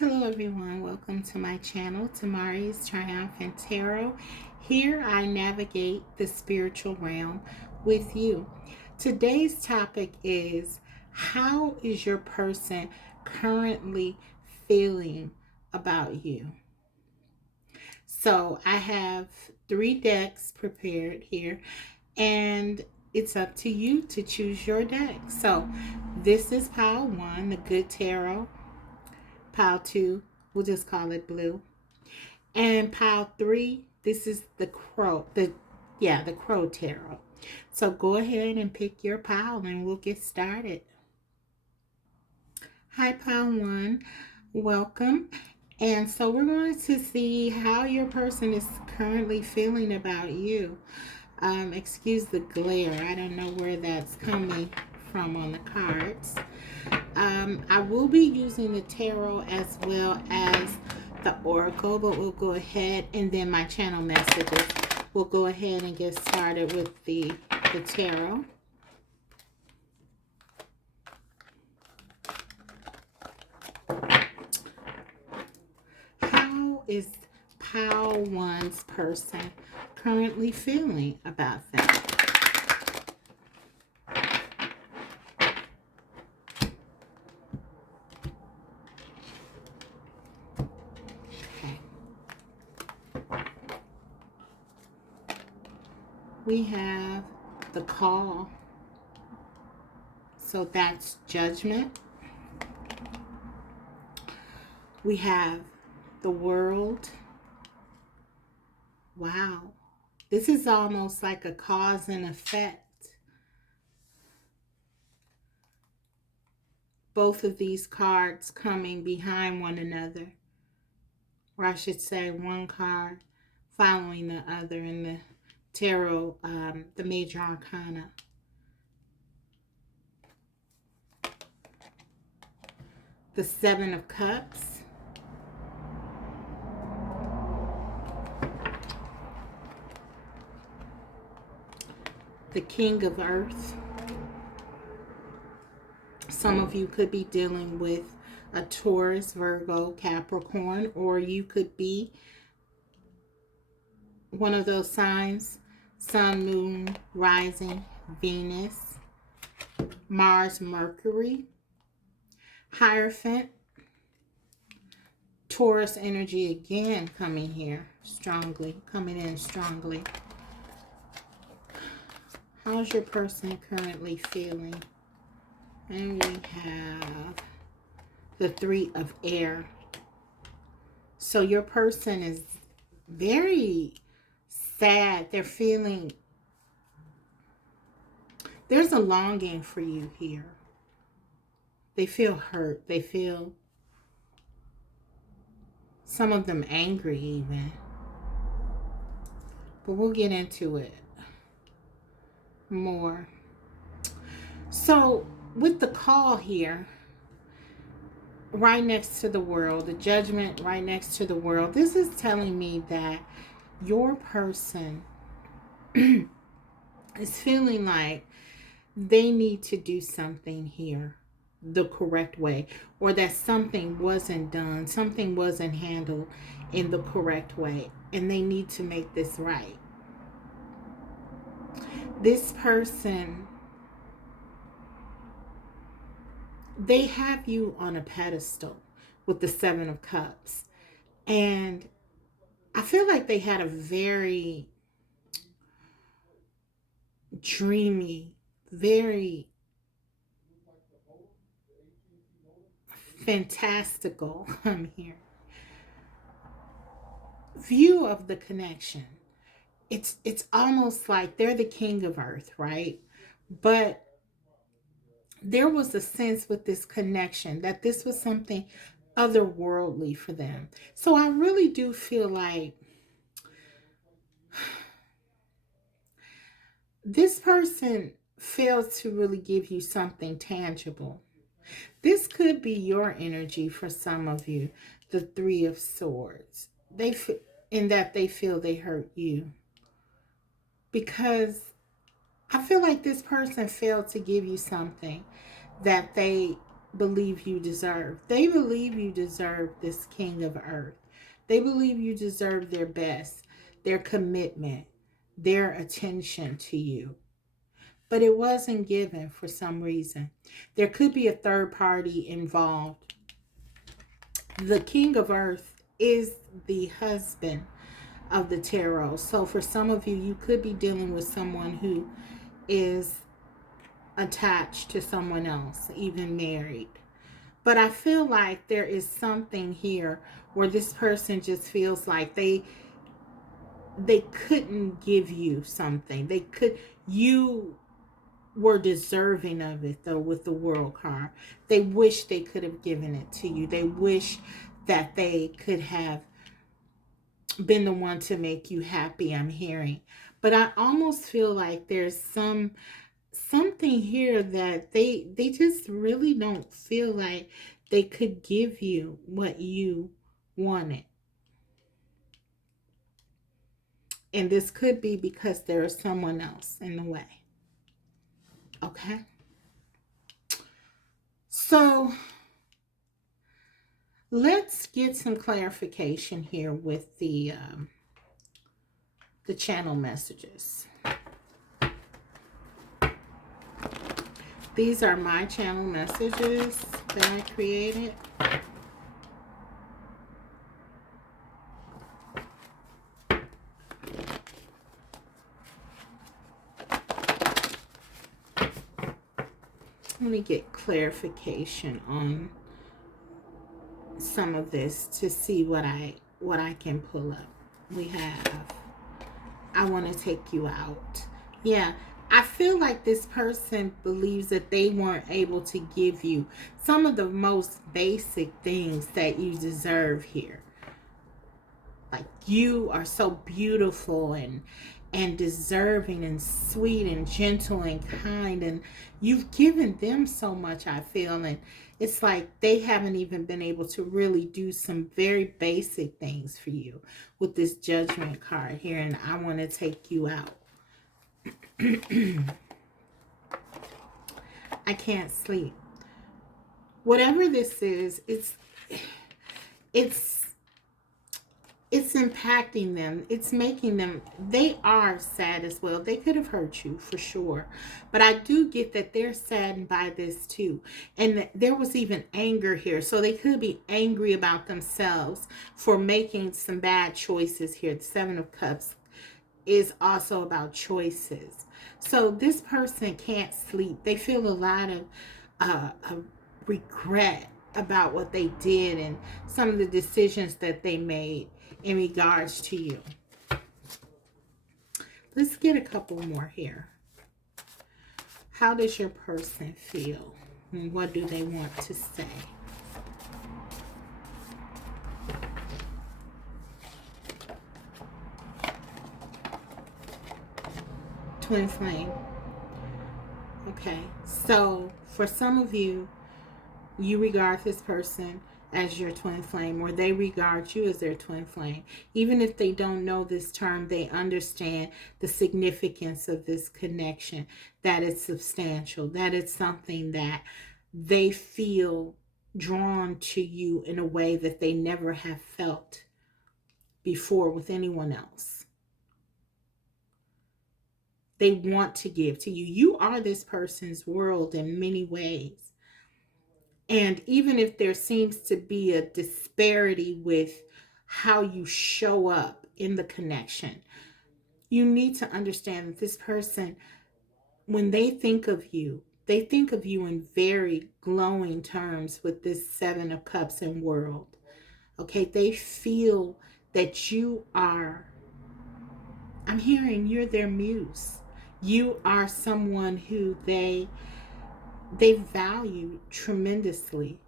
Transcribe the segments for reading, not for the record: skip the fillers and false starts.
Hello everyone, welcome to my channel, Tamari's Triumphant Tarot. Here I navigate the spiritual realm with you. Today's topic is, how is your person currently feeling about you? So I have 3 decks prepared here, and it's up to you to choose your deck. So this is pile 1, the Good Tarot. Pile 2, we'll just call it blue. And pile 3, this is the Crow, the Crow Tarot. So go ahead and pick your pile and we'll get started. Hi pile 1, welcome. And so we're going to see how your person is currently feeling about you. Excuse the glare, I don't know where that's coming from on the cards. I will be using the tarot as well as the oracle, but we'll go ahead, and then my channel messages. We'll go ahead and get started with the tarot. How is pile 1's person currently feeling about them? We have the call. So that's judgment. We have the world. Wow. This is almost like a cause and effect. Both of these cards coming behind one another. Or I should say one card following the other in the tarot, the major arcana. The 7 of Cups. The King of Earth. Some of you could be dealing with a Taurus, Virgo, Capricorn, or you could be one of those signs: Sun, Moon, Rising, Venus, Mars, Mercury, Hierophant, Taurus energy again coming here strongly, coming in strongly. How's your person currently feeling? And we have the 3 of Air. So your person is very sad. They're feeling, there's a longing for you here. They feel hurt. They feel, some of them angry even. But we'll get into it more. So with the call here, right next to the world, the judgment right next to the world, this is telling me that your person is feeling like they need to do something here the correct way, or that something wasn't done, something wasn't handled in the correct way, and they need to make this right. This person, they have you on a pedestal with the 7 of Cups, and I feel like they had a very dreamy, very fantastical, I'm here, view of the connection. It's almost like they're the king of earth, right? But there was a sense with this connection that this was something otherworldly for them. So I really do feel like this person failed to really give you something tangible. This could be your energy for some of you, the 3 of Swords. In that they feel they hurt you. Because I feel like this person failed to give you something that they believe you deserve. They believe you deserve this king of earth. They believe you deserve their best, their commitment, their attention to you. But it wasn't given for some reason. There could be a third party involved. The king of earth is the husband of the tarot. So for some of you, you could be dealing with someone who is attached to someone else, even married. But I feel like there is something here where this person just feels like they couldn't give you something. You were deserving of it though with the world card. They wish they could have given it to you. They wish that they could have been the one to make you happy, I'm hearing. But I almost feel like there's something here that they just really don't feel like they could give you what you wanted. And this could be because there is someone else in the way. Okay? So let's get some clarification here with the channel messages. These are my channel messages that I created. Let me get clarification on some of this to see what I can pull up. We have, I want to take you out. Yeah, I feel like this person believes that they weren't able to give you some of the most basic things that you deserve here. Like, you are so beautiful and deserving and sweet and gentle and kind, and you've given them so much, I feel, and it's like they haven't even been able to really do some very basic things for you with this Judgment card here, and I want to take you out. I can't sleep. Whatever this is, it's impacting them. It's making them, they are sad as well. They could have hurt you for sure. But I do get that they're saddened by this too. And there was even anger here. So they could be angry about themselves for making some bad choices here. The Seven of Cups is also about choices. So this person can't sleep. They feel a lot of regret about what they did and some of the decisions that they made in regards to you. Let's get a couple more here. How does your person feel? And what do they want to say? Twin flame. Okay, so for some of you, you regard this person as your twin flame, or they regard you as their twin flame. Even if they don't know this term, they understand the significance of this connection, that it's substantial, that it's something that they feel drawn to you in a way that they never have felt before with anyone else. They want to give to you. You are this person's world in many ways. And even if there seems to be a disparity with how you show up in the connection, you need to understand that this person, when they think of you in very glowing terms with this Seven of Cups and world. Okay, they feel that you are, I'm hearing you're their muse. You are someone who they value tremendously.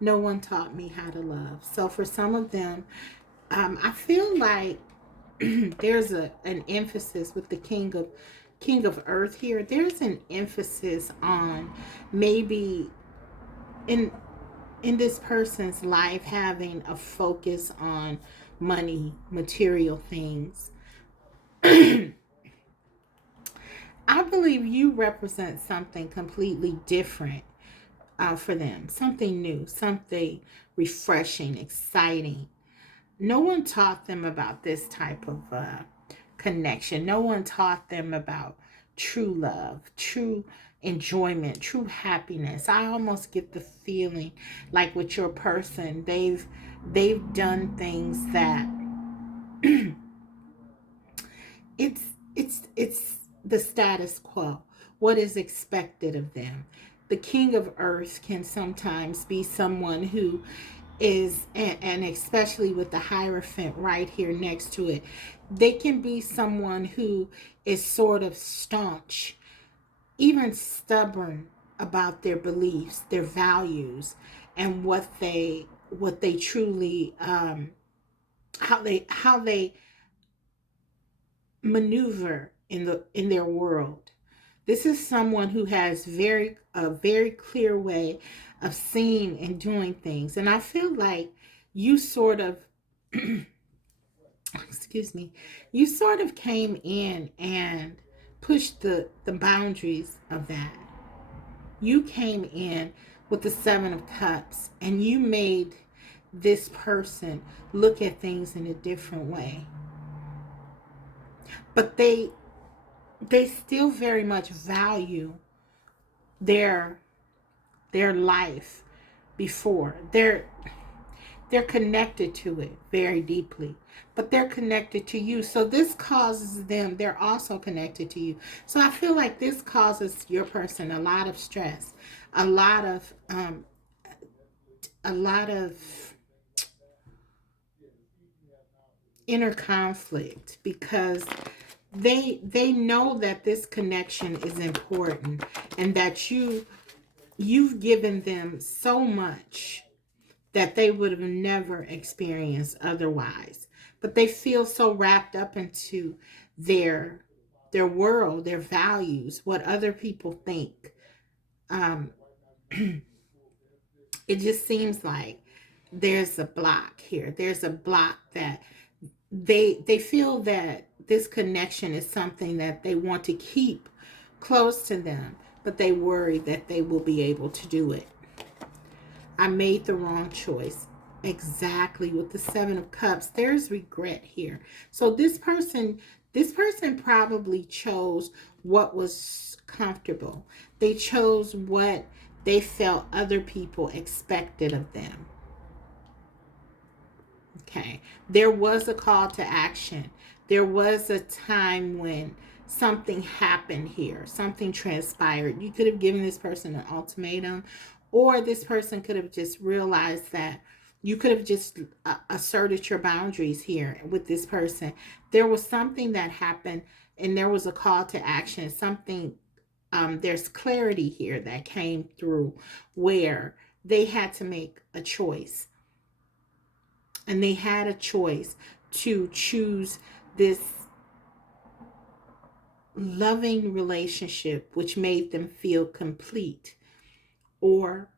No one taught me how to love. So for some of them, I feel like there's an emphasis with the King of Earth here. There's an emphasis on maybe in this person's life having a focus on money, material things. I believe you represent something completely different for them, something new, something refreshing, exciting. No one taught them about this type of connection. No one taught them about true love, true enjoyment, true happiness. I almost get the feeling like with your person, they've done things that it's it's the status quo, what is expected of them. The king of earth can sometimes be someone who is, and especially with the hierophant right here next to it, they can be someone who is sort of staunch, even stubborn about their beliefs, their values, and what they truly how they maneuver in their world. This is someone who has a very clear way of seeing and doing things. And I feel like you sort of excuse me, you sort of came in and pushed the boundaries of that. You came in with the 7 of Cups and you made this person look at things in a different way. But they still very much value their their life before. They're connected to it very deeply, but they're connected to you. So this causes them, they're also connected to you. So I feel like this causes your person a lot of stress, a lot of a lot of inner conflict, because they know that this connection is important, and that you've given them so much that they would have never experienced otherwise. But they feel so wrapped up into their their world, their values, what other people think. Um, it just seems like there's a block here. There's a block that they feel that this connection is something that they want to keep close to them, but they worry that they will be able to do it. I made the wrong choice. Exactly, with the 7 of Cups, there's regret here. So this person probably chose what was comfortable. They chose what they felt other people expected of them. Okay. There was a call to action. There was a time when something happened here, something transpired. You could have given this person an ultimatum, or this person could have just realized that you could have just asserted your boundaries here with this person. There was something that happened, and there was a call to action. Something, there's clarity here that came through where they had to make a choice, and they had a choice to choose this loving relationship which made them feel complete, or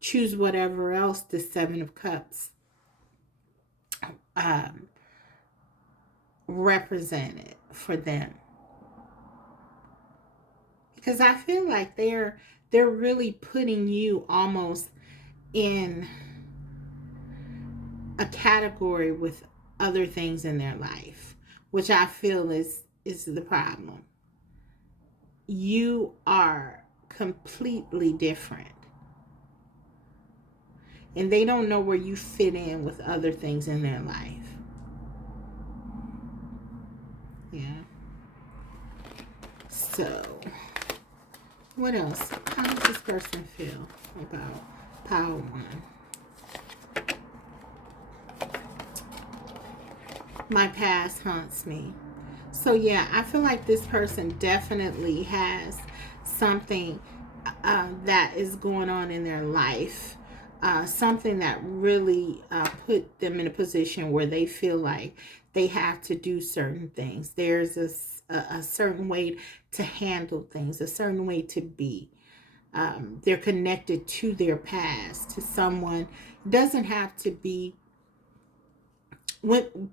choose whatever else the 7 of Cups um, represented for them. Because I feel like they're really putting you almost in a category with other things in their life, which I feel is the problem. You are completely different, and they don't know where you fit in with other things in their life. Yeah. So, what else? How does this person feel about Power One? My past haunts me. So yeah, I feel like this person definitely has something that is going on in their life, something that really put them in a position where they feel like they have to do certain things. There's a certain way to handle things, a certain way to be. They're connected to their past, to someone. It doesn't have to be.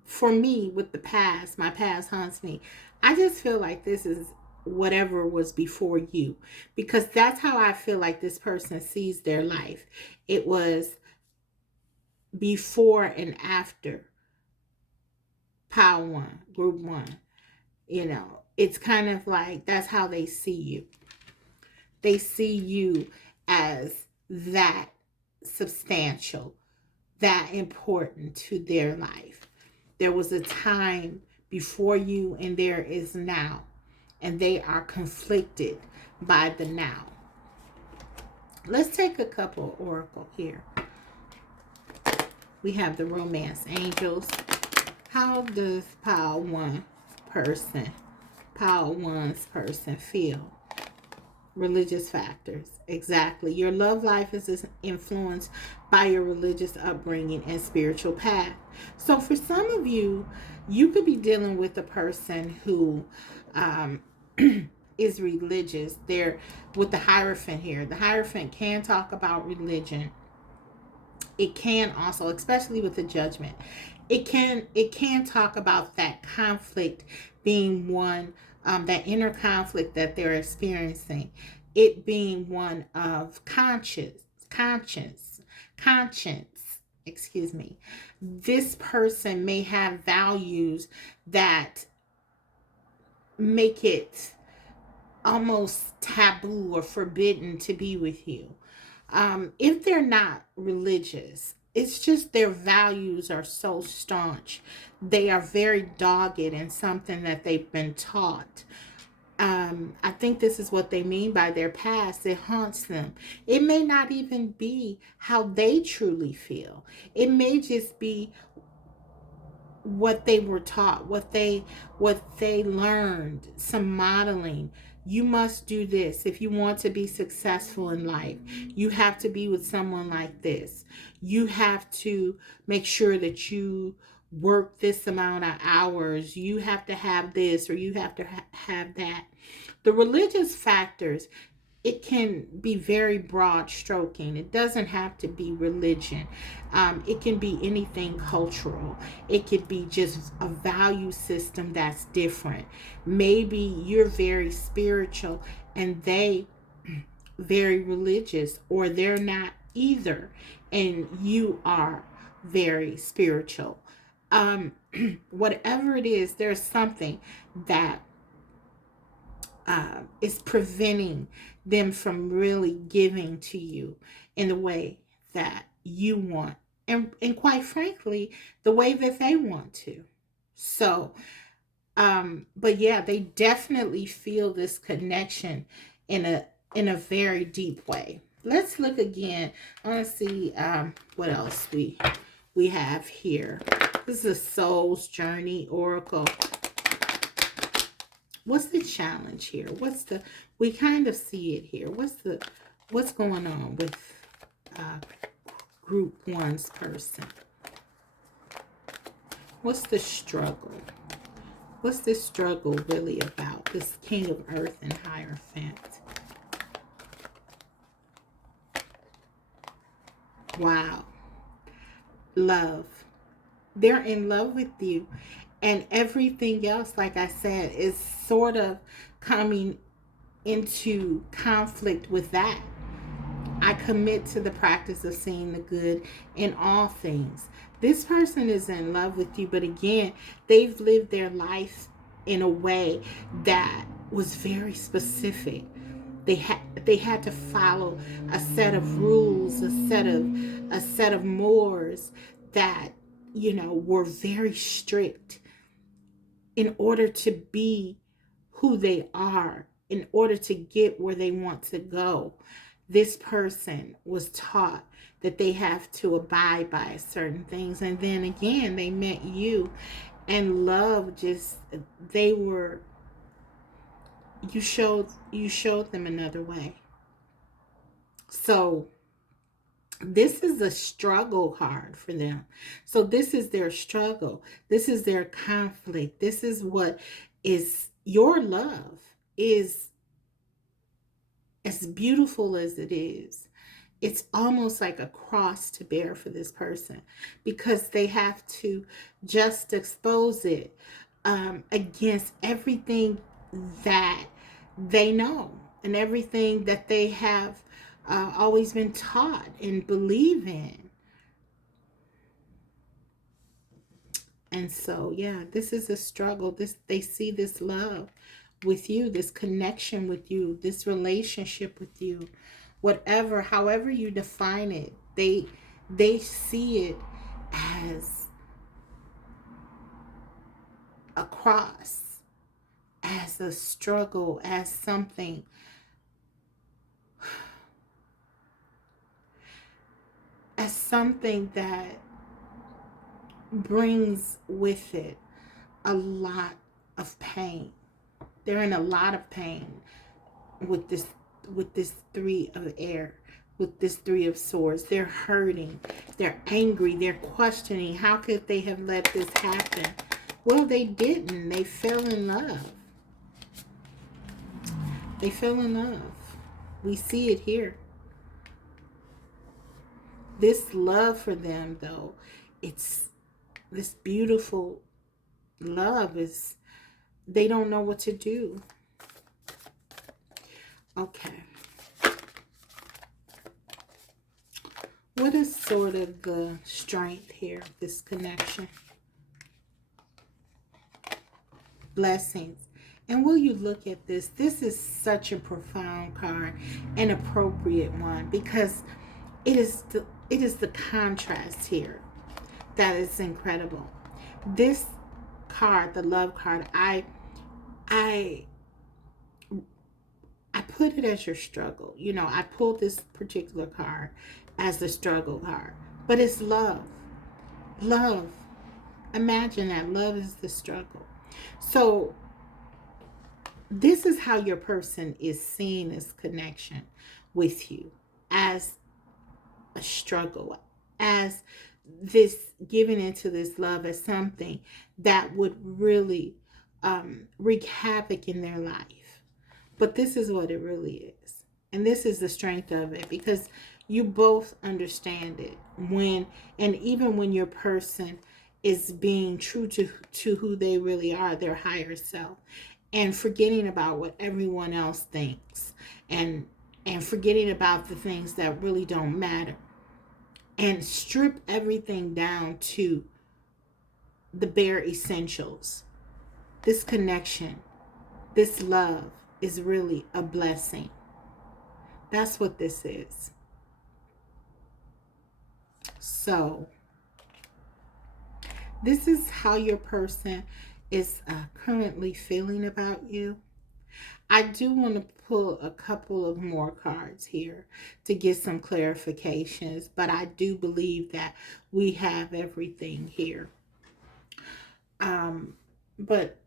For me, with the past, my past haunts me. I just feel like this is whatever was before you, because that's how I feel like this person sees their life. It was before and after Power One, Group One. It's kind of like that's how they see you. They see you as that substantial, that important to their life. There was a time before you, and there is now, and they are conflicted by the now. Let's take a couple oracle here. We have the romance angels. How does Power One's person feel? Religious factors. Exactly. Your love life is influenced by your religious upbringing and spiritual path. So for some of you, you could be dealing with a person who is religious. They're with the Hierophant here. The Hierophant can talk about religion. It can also, especially with the Judgment, it can talk about that conflict being one, that inner conflict that they're experiencing, it being one of conscience, excuse me. This person may have values that make it almost taboo or forbidden to be with you. If they're not religious, it's just their values are so staunch. They are very dogged in something that they've been taught. I think this is what they mean by their past. It haunts them. It may not even be how they truly feel. It may just be what they were taught, what they learned, some modeling. You must do this if you want to be successful in life. You have to be with someone like this. You have to make sure that you work this amount of hours. You have to have this, or you have to have that. The religious factors, it can be very broad stroking. It doesn't have to be religion. It can be anything cultural. It could be just a value system that's different. Maybe you're very spiritual and they very religious, or they're not either and you are very spiritual. Whatever it is, there's something that is preventing them from really giving to you in the way that you want, and quite frankly, the way that they want to. So, but yeah, they definitely feel this connection in a very deep way. Let's look again. I want to see what else we have here. This is a soul's journey oracle. What's the challenge here? We kind of see it here. What's going on with group one's person? What's the struggle? What's this struggle really about? This King of Earth and Hierophant. Wow. Love. They're in love with you. And everything else, like I said, is sort of coming into conflict with that. I commit to the practice of seeing the good in all things. This person is in love with you, but again, they've lived their life in a way that was very specific. They had to follow a set of rules, a set of mores that were very strict in order to be who they are, in order to get where they want to go. This person was taught that they have to abide by certain things. And then again, they met you, and love just, they were, you showed them another way. So this is a struggle card for them. So this is their struggle. This is their conflict. This is what is your love is, as beautiful as it is. It's almost like a cross to bear for this person, because they have to just expose it against everything that they know, and everything that they have always been taught and believe in. And so, yeah, this is a struggle. They see this love with you, this connection with you, this relationship with you, whatever, however you define it. They see it as a cross, as a struggle, as something that brings with it a lot of pain. They're in a lot of pain with this three of air, with this three of swords. They're hurting, they're angry, they're questioning, how could they have let this happen? Well, they didn't. They fell in love. They fell in love. We see it here. This love for them, though, it's this beautiful love, is they don't know what to do. Okay. What is sort of the strength here, this connection? Blessings. And will you look at this? This is such a profound card, an appropriate one, because it is the contrast here that is incredible. This card, the love card, I put it as your struggle. You know, I pulled this particular card as the struggle card, but it's love. Love. Imagine that love is the struggle. So this is how your person is seeing this connection with you, as a struggle, as this giving into this love as something that would really wreak havoc in their life. But this is what it really is. And this is the strength of it, because you both understand it when, and even when your person is being true to who they really are, their higher self, and forgetting about what everyone else thinks, and forgetting about the things that really don't matter, and strip everything down to the bare essentials. This connection, this love is really a blessing. That's what this is. So this is how your person is currently feeling about you. I do want to pull a couple of more cards here to get some clarifications, but I do believe that we have everything here. But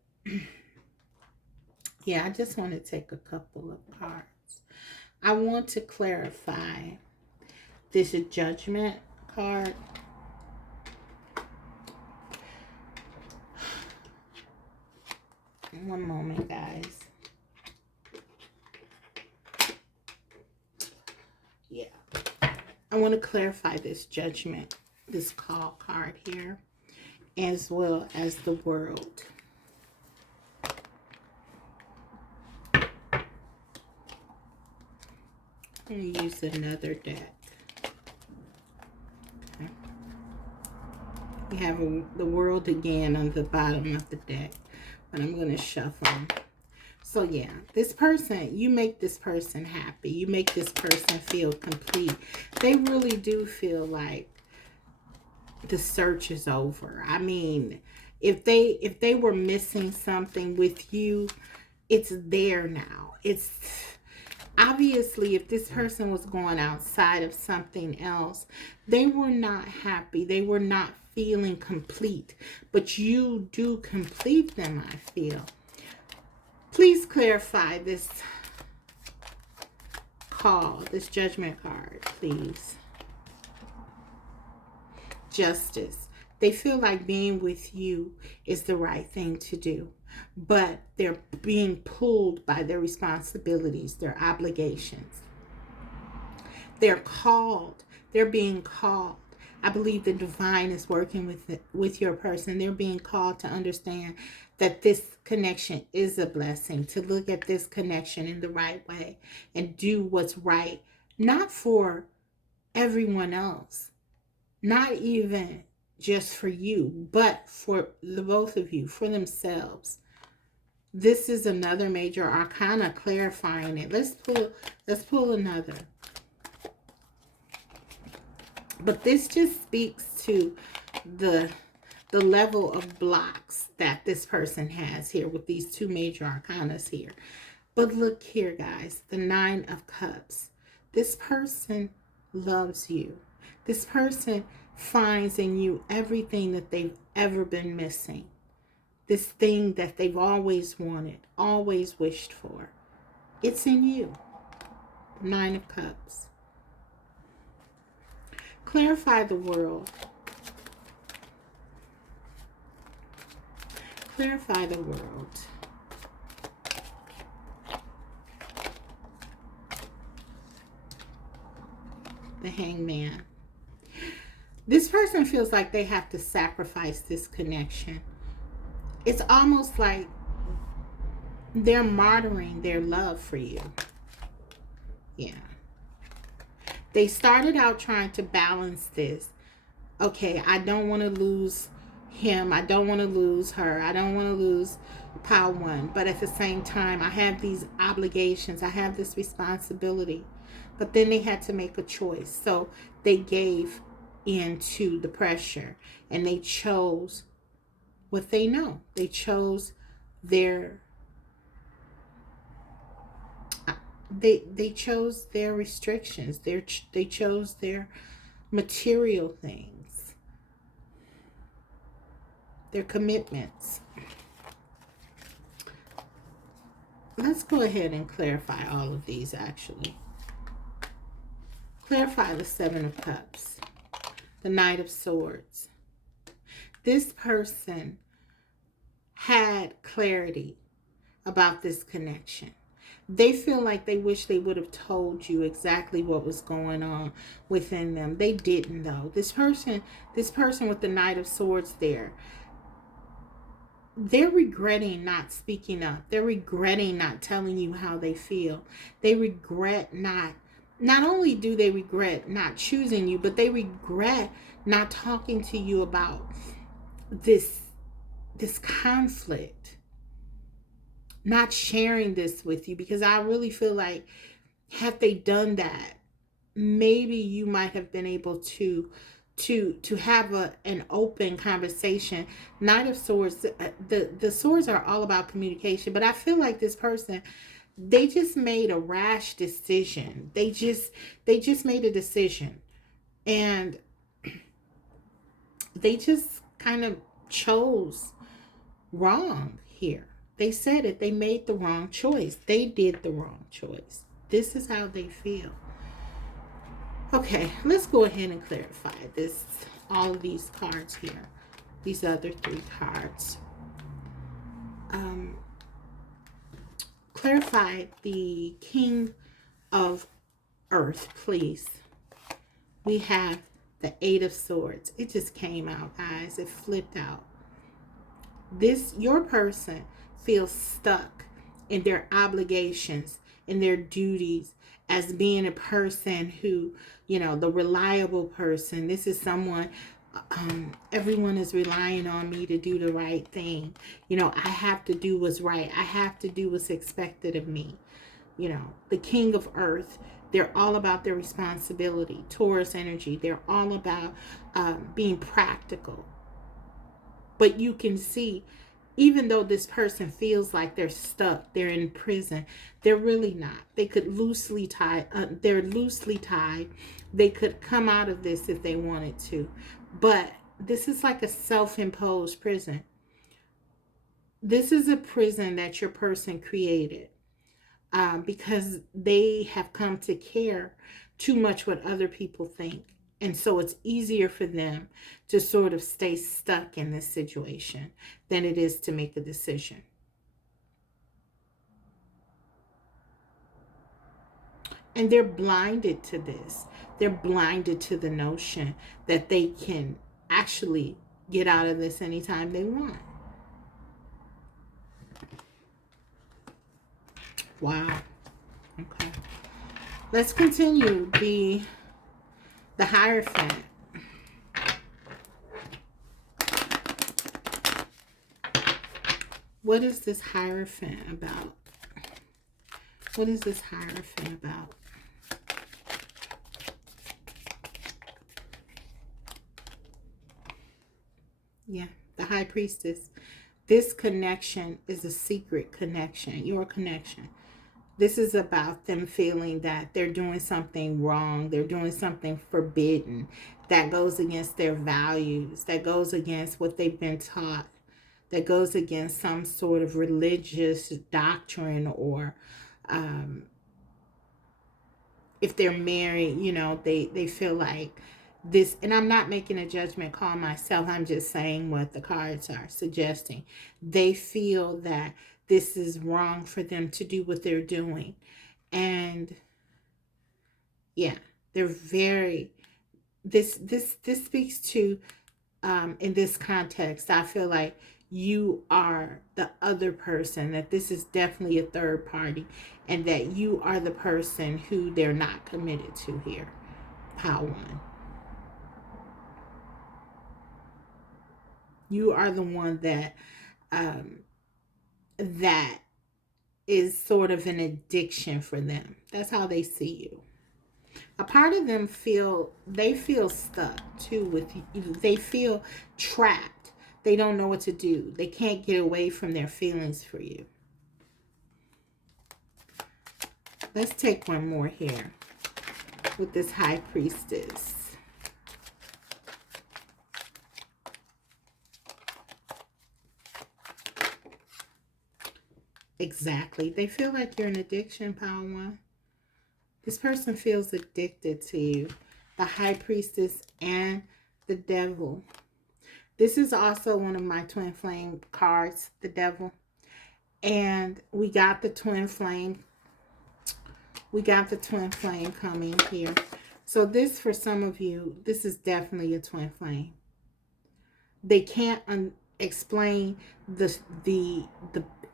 yeah, I just want to take a couple of cards. I want to clarify this judgment card. One moment, guys. Yeah. I want to clarify this judgment, this call card here, as well as the world. I'm going to use another deck. Okay. We have the world again on the bottom of the deck, but I'm going to shuffle them. So yeah, this person, you make this person happy. You make this person feel complete. They really do feel like the search is over. I mean, if they were missing something with you, it's there now. It's obviously, if this person was going outside of something else, they were not happy. They were not feeling complete. But you do complete them, I feel. Please clarify this call, this judgment card, please. Justice. They feel like being with you is the right thing to do, but they're being pulled by their responsibilities, their obligations. They're called. They're being called. I believe the divine is working with your person. They're being called to understand that this connection is a blessing, to look at this connection in the right way and do what's right, not for everyone else, not even just for you, but for the both of you, for themselves. This is another major arcana clarifying it. Let's pull another. But this just speaks to the level of blocks that this person has here with these two major arcanas here. But look here, guys, the Nine of Cups. This person loves you. This person finds in you everything that they've ever been missing. This thing that they've always wanted, always wished for. It's in you. Nine of Cups. Clarify the world. Clarify the world. The Hangman. This person feels like they have to sacrifice this connection. It's almost like they're martyring their love for you. Yeah. They started out trying to balance this. Okay, I don't want to lose him. I don't want to lose her. I don't want to lose pile one. But at the same time, I have these obligations. I have this responsibility. But then they had to make a choice. So they gave into the pressure. And they chose what they know. They chose their... They chose their restrictions. They chose their material things, their commitments. Let's go ahead and clarify all of these, actually. Clarify the Seven of Cups, the Knight of Swords. This person had clarity about this connection. They feel like they wish they would have told you exactly what was going on within them. They didn't, though. This person with the Knight of Swords there, they're regretting not speaking up. They're regretting not telling you how they feel. They regret not only do they regret not choosing you, but they regret not talking to you about this conflict. Not sharing this with you, because I really feel like had they done that, maybe you might have been able to have an open conversation. Knight of Swords, the swords are all about communication, but I feel like this person, they just made a rash decision. They just made a decision, and they just kind of chose wrong here. They said it. They made the wrong choice. They did the wrong choice. This is how they feel. Okay, let's go ahead and clarify this. All of these cards here. These other three cards. Clarify the King of Earth, please. We have the Eight of Swords. It just came out, guys. It flipped out. Your person feels stuck in their obligations, in their duties, as being a person who, the reliable person. This is someone, everyone is relying on me to do the right thing. I have to do what's right. I have to do what's expected of me. The King of Earth, they're all about their responsibility. Taurus energy, they're all about being practical. But you can see, even though this person feels like they're stuck, they're in prison, they're really not. They could loosely tie, they're loosely tied. They could come out of this if they wanted to. But this is like a self-imposed prison. This is a prison that your person created because they have come to care too much what other people think. And so it's easier for them to sort of stay stuck in this situation than it is to make a decision. And they're blinded to this. They're blinded to the notion that they can actually get out of this anytime they want. Wow. Okay. Let's continue the Hierophant. What is this Hierophant about? What is this Hierophant about? Yeah, the High Priestess. This connection is a secret connection, your connection. This is about them feeling that they're doing something wrong. They're doing something forbidden that goes against their values, that goes against what they've been taught, that goes against some sort of religious doctrine, or if they're married, you know, they feel like this, and I'm not making a judgment call myself. I'm just saying what the cards are suggesting. They feel that this is wrong for them to do what they're doing. And yeah, they're very, this speaks to, in this context, I feel like you are the other person, that this is definitely a third party, and that you are the person who they're not committed to here. Pile 1. You are the one that that is sort of an addiction for them. That's how they see you. A part of them feel stuck too with you. They feel trapped. They don't know what to do. They can't get away from their feelings for you. Let's take one more here with this High Priestess. Exactly. They feel like you're an addiction, Power 1. This person feels addicted to you. The High Priestess and the Devil. This is also one of my twin flame cards, the Devil. And we got the twin flame. We got the twin flame coming here. So this, for some of you, this is definitely a twin flame. They can't explain the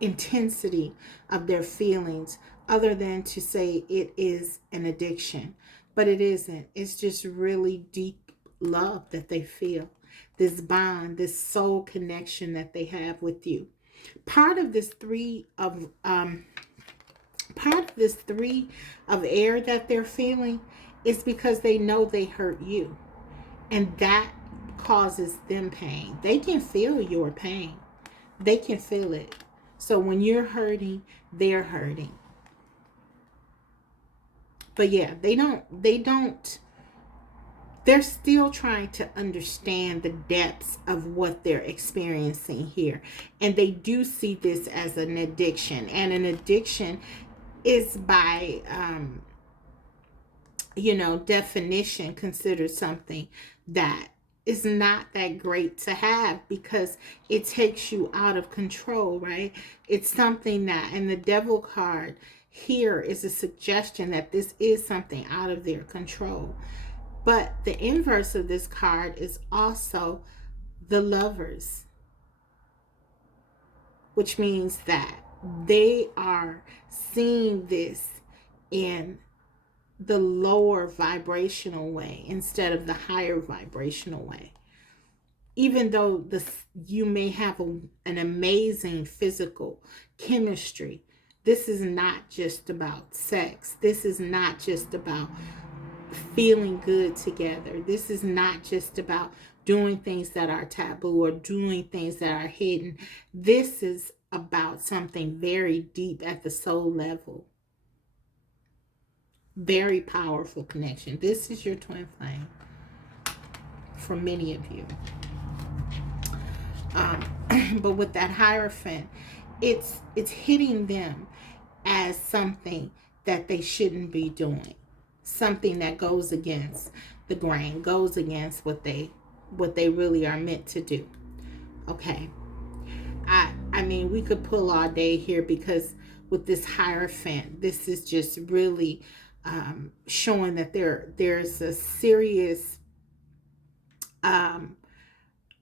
intensity of their feelings other than to say it is an addiction. But it isn't. It's just really deep love that they feel. This bond, this soul connection that they have with you. Part of this three of air that they're feeling is because they know they hurt you. And that causes them pain. They can feel your pain. They can feel it. So when you're hurting, they're hurting. But yeah, they're still trying to understand the depths of what they're experiencing here. And they do see this as an addiction. And an addiction is by, definition considered something that is not that great to have, because it takes you out of control, right? It's something that, and the Devil card here is a suggestion that this is something out of their control. But the inverse of this card is also the Lovers, which means that they are seeing this in the lower vibrational way instead of the higher vibrational way. Even though you may have an amazing physical chemistry, this is not just about sex. This is not just about feeling good together. This is not just about doing things that are taboo or doing things that are hidden. This is about something very deep at the soul level. Very powerful connection. This is your twin flame for many of you. But with that Hierophant, it's hitting them as something that they shouldn't be doing. Something that goes against the grain, goes against what they really are meant to do. Okay. I mean, we could pull all day here, because with this Hierophant, this is just really showing that there's a serious um,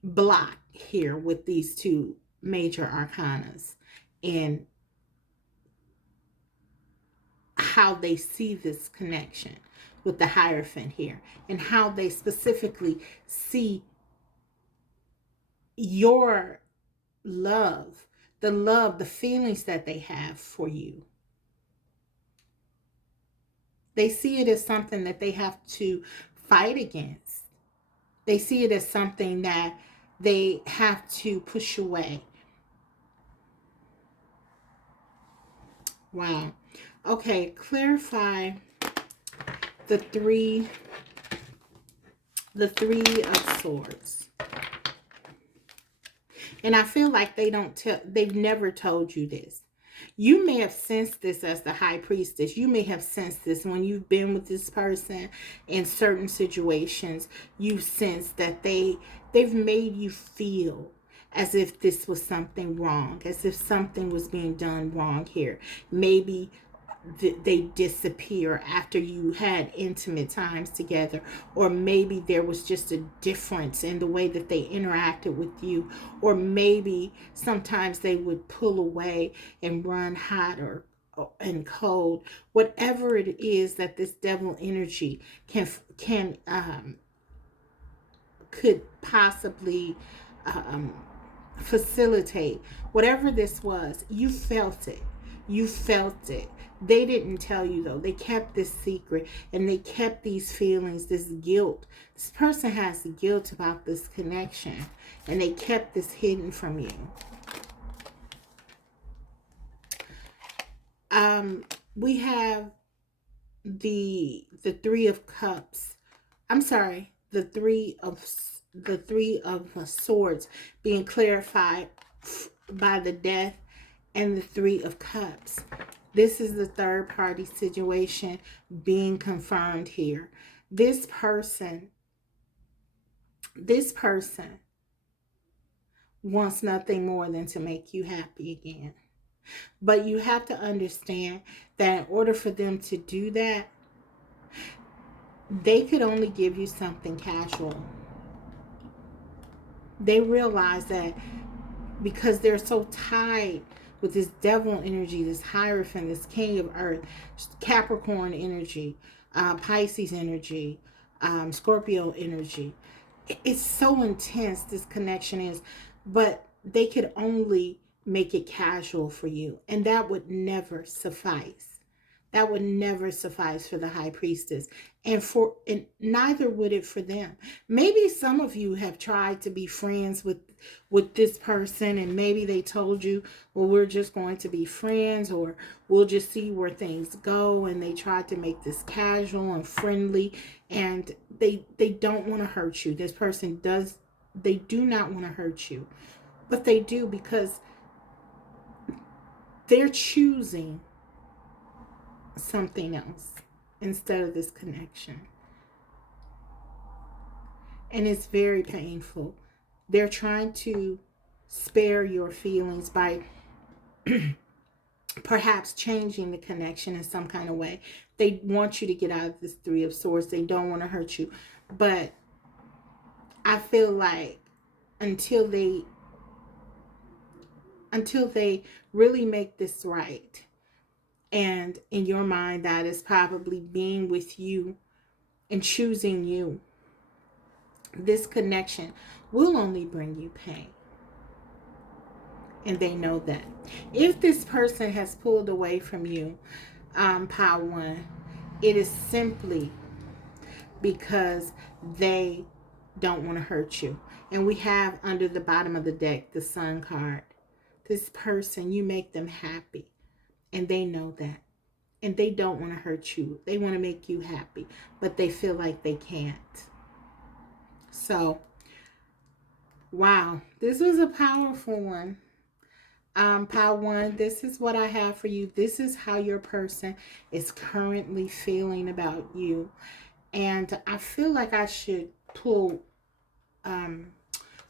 block here with these two major arcanas and how they see this connection with the Hierophant here and how they specifically see your love, the feelings that they have for you. They see it as something that they have to fight against. They see it as something that they have to push away. Wow. Okay, clarify the three of swords. And I feel like they've never told you this. You may have sensed this as the high priestess. You may have sensed this when you've been with this person in certain situations. You've sensed that they've made you feel as if this was something wrong, as if something was being done wrong here. Maybe they disappear after you had intimate times together, or maybe there was just a difference in the way that they interacted with you, or maybe sometimes they would pull away and run hot or and cold. Whatever it is that this devil energy can could possibly um, facilitate, whatever this was, you felt it. You felt it. They didn't tell you though. They kept this secret and they kept these feelings, this guilt. This person has guilt about this connection and they kept this hidden from you. We have the Three of Cups. I'm sorry, the three of swords being clarified by the Death and the Three of Cups. This is the third party situation being confirmed here. This person wants nothing more than to make you happy again. But you have to understand that in order for them to do that, they could only give you something casual. They realize that because they're so tied with this devil energy, this Hierophant, this King of Earth, Capricorn energy, Pisces energy, Scorpio energy. It's so intense, this connection is, but they could only make it casual for you, and that would never suffice. That would never suffice for the high priestess, and neither would it for them. Maybe some of you have tried to be friends with this person, and maybe they told you, well, we're just going to be friends, or we'll just see where things go, and they tried to make this casual and friendly, and they don't want to hurt you. This person they do not want to hurt you, but they do because they're choosing something else instead of this connection. And it's very painful. They're trying to spare your feelings by perhaps changing the connection in some kind of way. They want you to get out of this Three of Swords. They don't want to hurt you. But I feel like until they really make this right, and in your mind that is probably being with you and choosing you, this connection will only bring you pain. And they know that. If this person has pulled away from you, Pile 1, it is simply because they don't want to hurt you. And we have under the bottom of the deck the Sun card. This person, you make them happy. And they know that. And they don't want to hurt you. They want to make you happy. But they feel like they can't. So, wow. This was a powerful one. Pile 1, this is what I have for you. This is how your person is currently feeling about you. And I feel like I should pull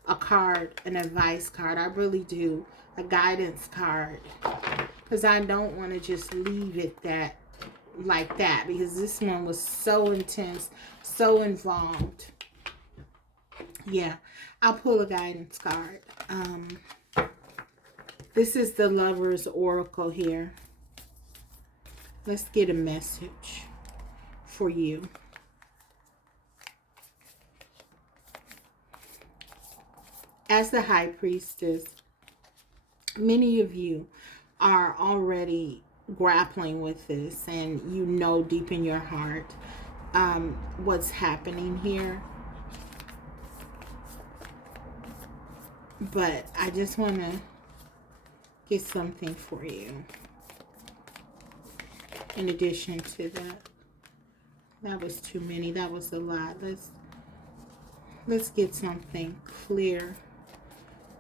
a card, an advice card. I really do. A guidance card. Because I don't want to just leave it that like that, because this one was so intense, so involved. Yeah, I'll pull a guidance card. This is the Lover's Oracle here. Let's get a message for you. As the High Priestess, many of you are already grappling with this, and you know deep in your heart what's happening here. But I just want to get something for you. In addition to that, that was too many. That was a lot. Let's get something clear.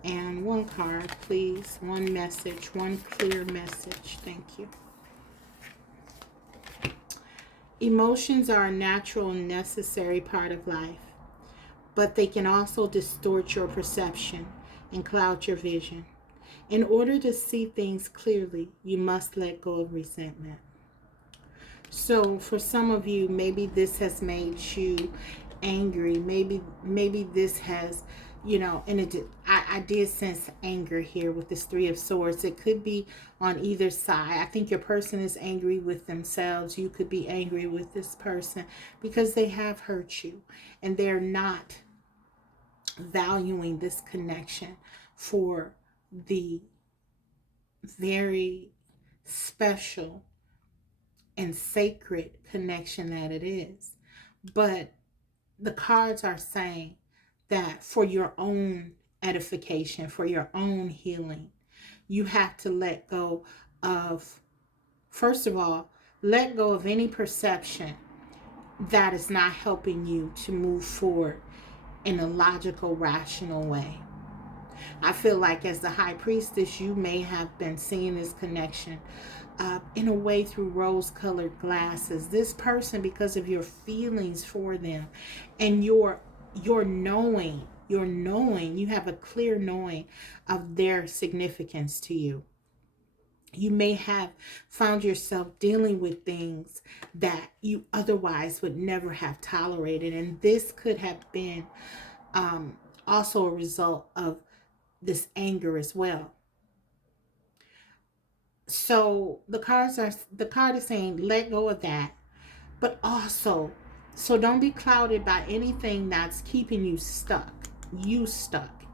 And one card, please. One message. One clear message. Thank you. Emotions are a natural and necessary part of life, but they can also distort your perception and cloud your vision. In order to see things clearly, you must let go of resentment. So for some of you, maybe this has made you angry. Maybe this has, and I did sense anger here with this Three of Swords. It could be on either side. I think your person is angry with themselves. You could be angry with this person because they have hurt you and they're not valuing this connection for the very special and sacred connection that it is. But the cards are saying that for your own edification, for your own healing, you have to let go of, first of all, let go of any perception that is not helping you to move forward in a logical, rational way. I feel like as the High Priestess, you may have been seeing this connection in a way through rose-colored glasses. This person, because of your feelings for them and your knowing, you have a clear knowing of their significance to you. You may have found yourself dealing with things that you otherwise would never have tolerated. And this could have been also a result of this anger as well. So the card is saying let go of that, but also, so don't be clouded by anything that's keeping you stuck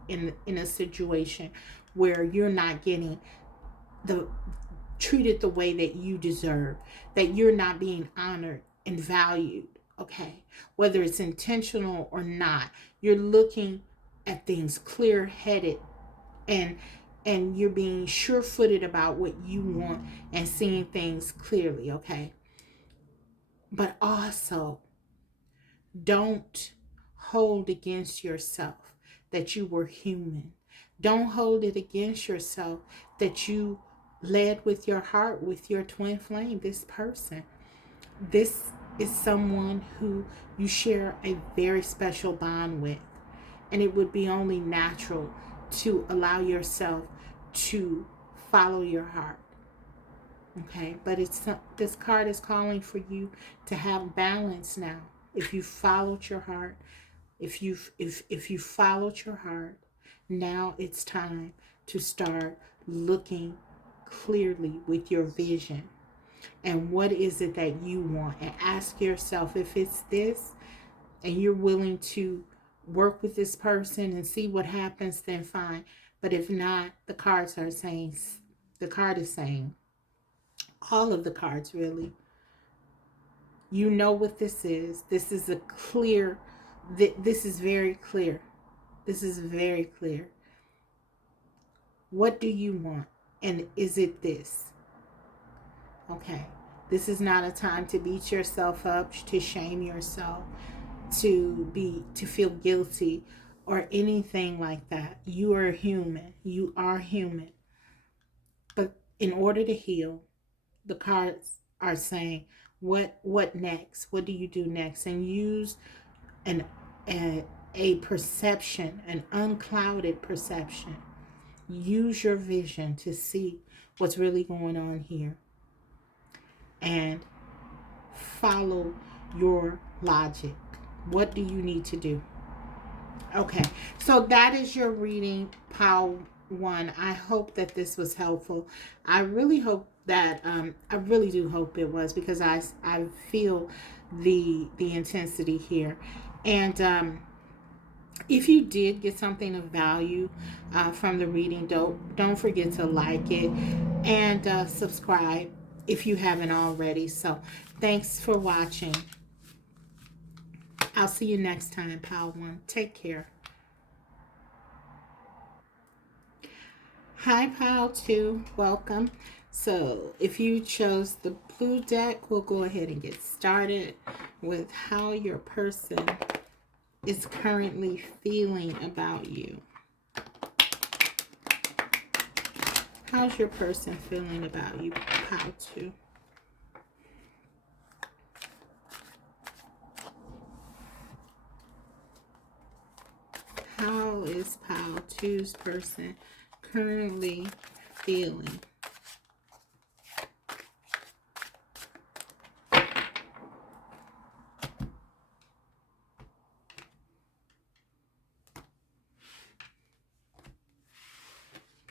in a situation where you're not getting treated the way that you deserve, that you're not being honored and valued. Okay, whether it's intentional or not, you're looking at things clear-headed and you're being sure-footed about what you want and seeing things clearly. Okay, but also don't hold against yourself that you were human. Don't hold it against yourself that you led with your heart, with your twin flame, this person. This is someone who you share a very special bond with. And it would be only natural to allow yourself to follow your heart. Okay, but this card is calling for you to have balance now. If you followed your heart, if you followed your heart, now it's time to start looking clearly with your vision. And what is it that you want? And ask yourself, if it's this and you're willing to work with this person and see what happens, then fine. But if not, the card is saying, all of the cards really, you know what this is. This is a clear, this is very clear. This is very clear. What do you want? And is it this? Okay. This is not a time to beat yourself up, to shame yourself, to feel guilty or anything like that. You are human. You are human. But in order to heal, the cards are saying, what next? What do you do next? And use a perception, an unclouded perception. Use your vision to see what's really going on here. And follow your logic. What do you need to do? Okay, so that is your reading, pile one. I hope that this was helpful. I really hope that I really do hope it was, because I feel the intensity here. And if you did get something of value from the reading, don't forget to like it and subscribe if you haven't already. So thanks for watching. I'll see you next time, pile one. Take care. Hi, pile two. Welcome. So if you chose the blue deck, we'll go ahead and get started with how your person is currently feeling about you. How's your person feeling about you, pile two? How is pile two's person currently feeling?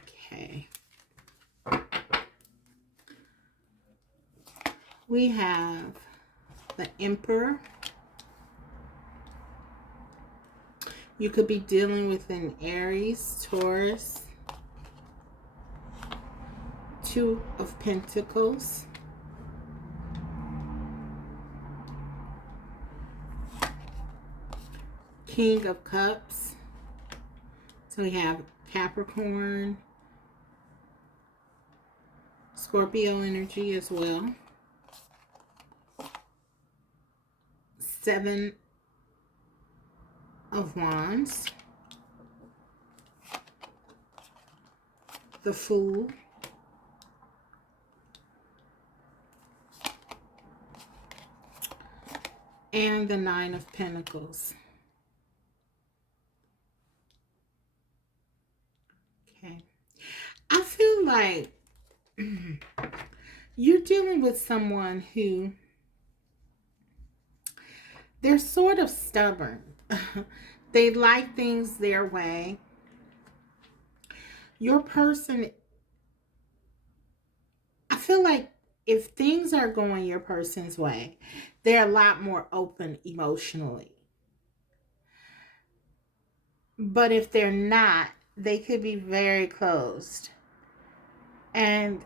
Okay. We have the Emperor. You could be dealing with an Aries, Taurus, Two of Pentacles, King of Cups. So we have Capricorn, Scorpio energy as well. Seven of Wands, the Fool, and the Nine of Pentacles. Okay. I feel like you're dealing with someone who, they're sort of stubborn. They like things their way. Your person, I feel like if things are going your person's way, they're a lot more open emotionally. But if they're not, they could be very closed. And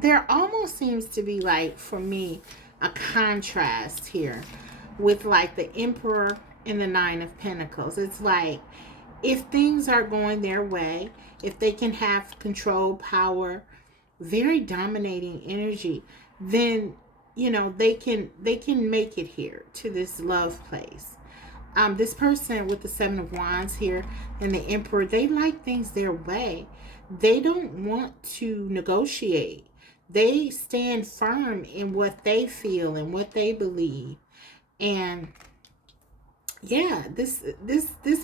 there almost seems to be, like, for me, a contrast here with like the Emperor and the Nine of Pentacles. It's like, if things are going their way, if they can have control, power, very dominating energy, then they can make it here to this love place. This person with the Seven of Wands here and the Emperor, they like things their way. They don't want to negotiate. They stand firm in what they feel and what they believe. And yeah, this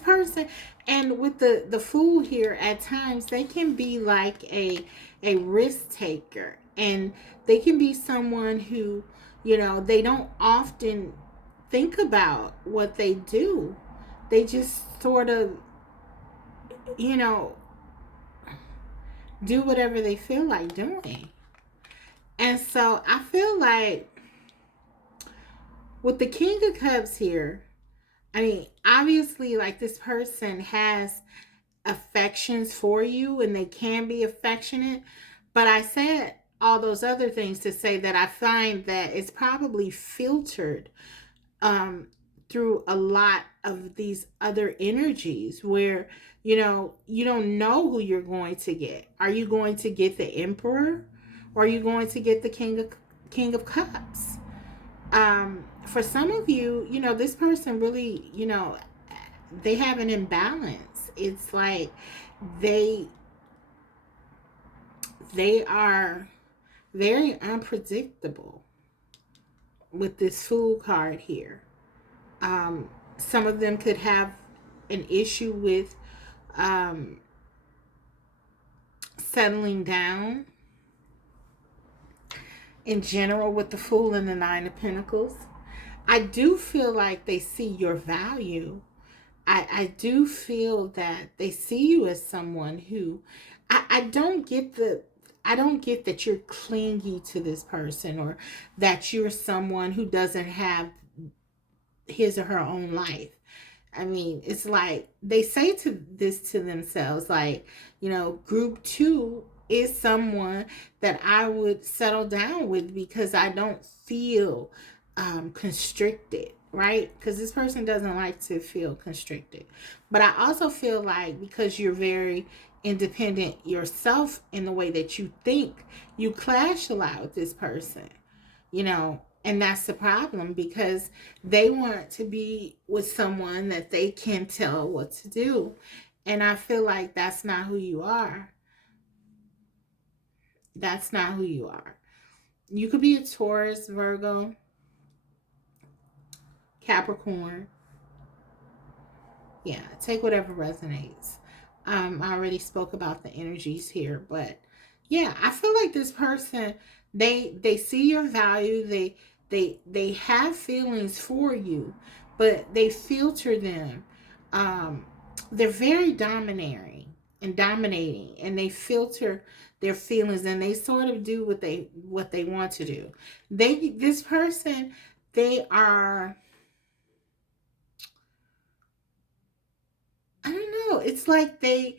person, and with the Fool here, at times they can be like a risk taker, and they can be someone who, they don't often think about what they do. They just sort of, you know do whatever they feel like doing. And so I feel like with the King of Cups here, I mean, obviously, like, this person has affections for you and they can be affectionate. But I said all those other things to say that I find that it's probably filtered through a lot of these other energies where, you don't know who you're going to get. Are you going to get the Emperor, or are you going to get the King of Cups? For some of you, this person really, they have an imbalance. It's like they they are very unpredictable with this Fool card here. Some of them could have an issue with um, settling down. in general with the Fool and the Nine of Pentacles. I do feel like they see your value. I do feel that they see you as someone who I don't get that you're clingy to this person, or that you're someone who doesn't have his or her own life. I mean, it's like they say to themselves, like, group two is someone that I would settle down with because I don't feel constricted, right? Because this person doesn't like to feel constricted. But I also feel like because you're very independent yourself in the way that you think, you clash a lot with this person, and that's the problem, because they want to be with someone that they can tell what to do. And I feel like that's not who you are. That's not who you are. You could be a Taurus, Virgo, Capricorn. Yeah, take whatever resonates. I already spoke about the energies here, but yeah, I feel like this person, they see your value, they have feelings for you, but they filter them. They're very dominating, and they filter their feelings, and they sort of do what they want to do. This person, they are, I don't know. It's like they're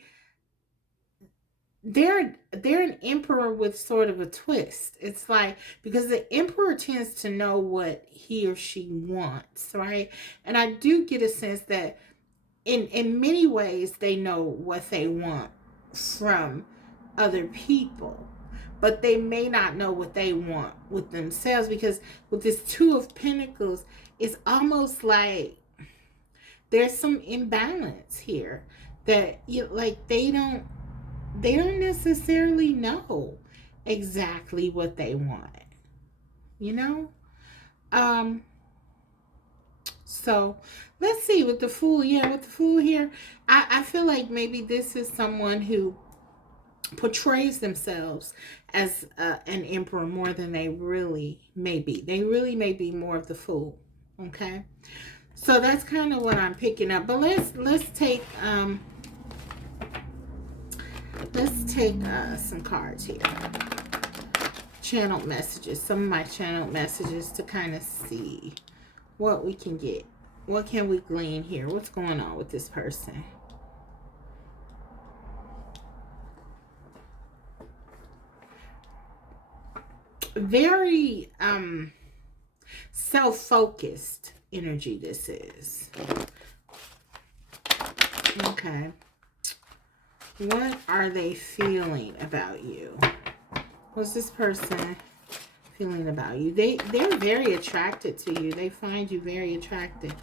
an emperor with sort of a twist. It's like, because the emperor tends to know what he or she wants, right? And I do get a sense that in many ways they know what they want from other people, but they may not know what they want with themselves, because with this Two of Pentacles, it's almost like there's some imbalance here, that they don't necessarily know exactly what they want, you know um so let's see with the Fool. Yeah, with the Fool here, I feel like maybe this is someone who portrays themselves as an emperor more than they really may be. They really may be more of the Fool. Okay, so that's kind of what I'm picking up. But let's take some cards here. Channeled messages, some of my channeled messages, to kind of see what we can get. What can we glean here? What's going on with this person? Very self-focused energy this is. Okay. What are they feeling about you? What's this person feeling about you? They're very attracted to you. They find you very attractive.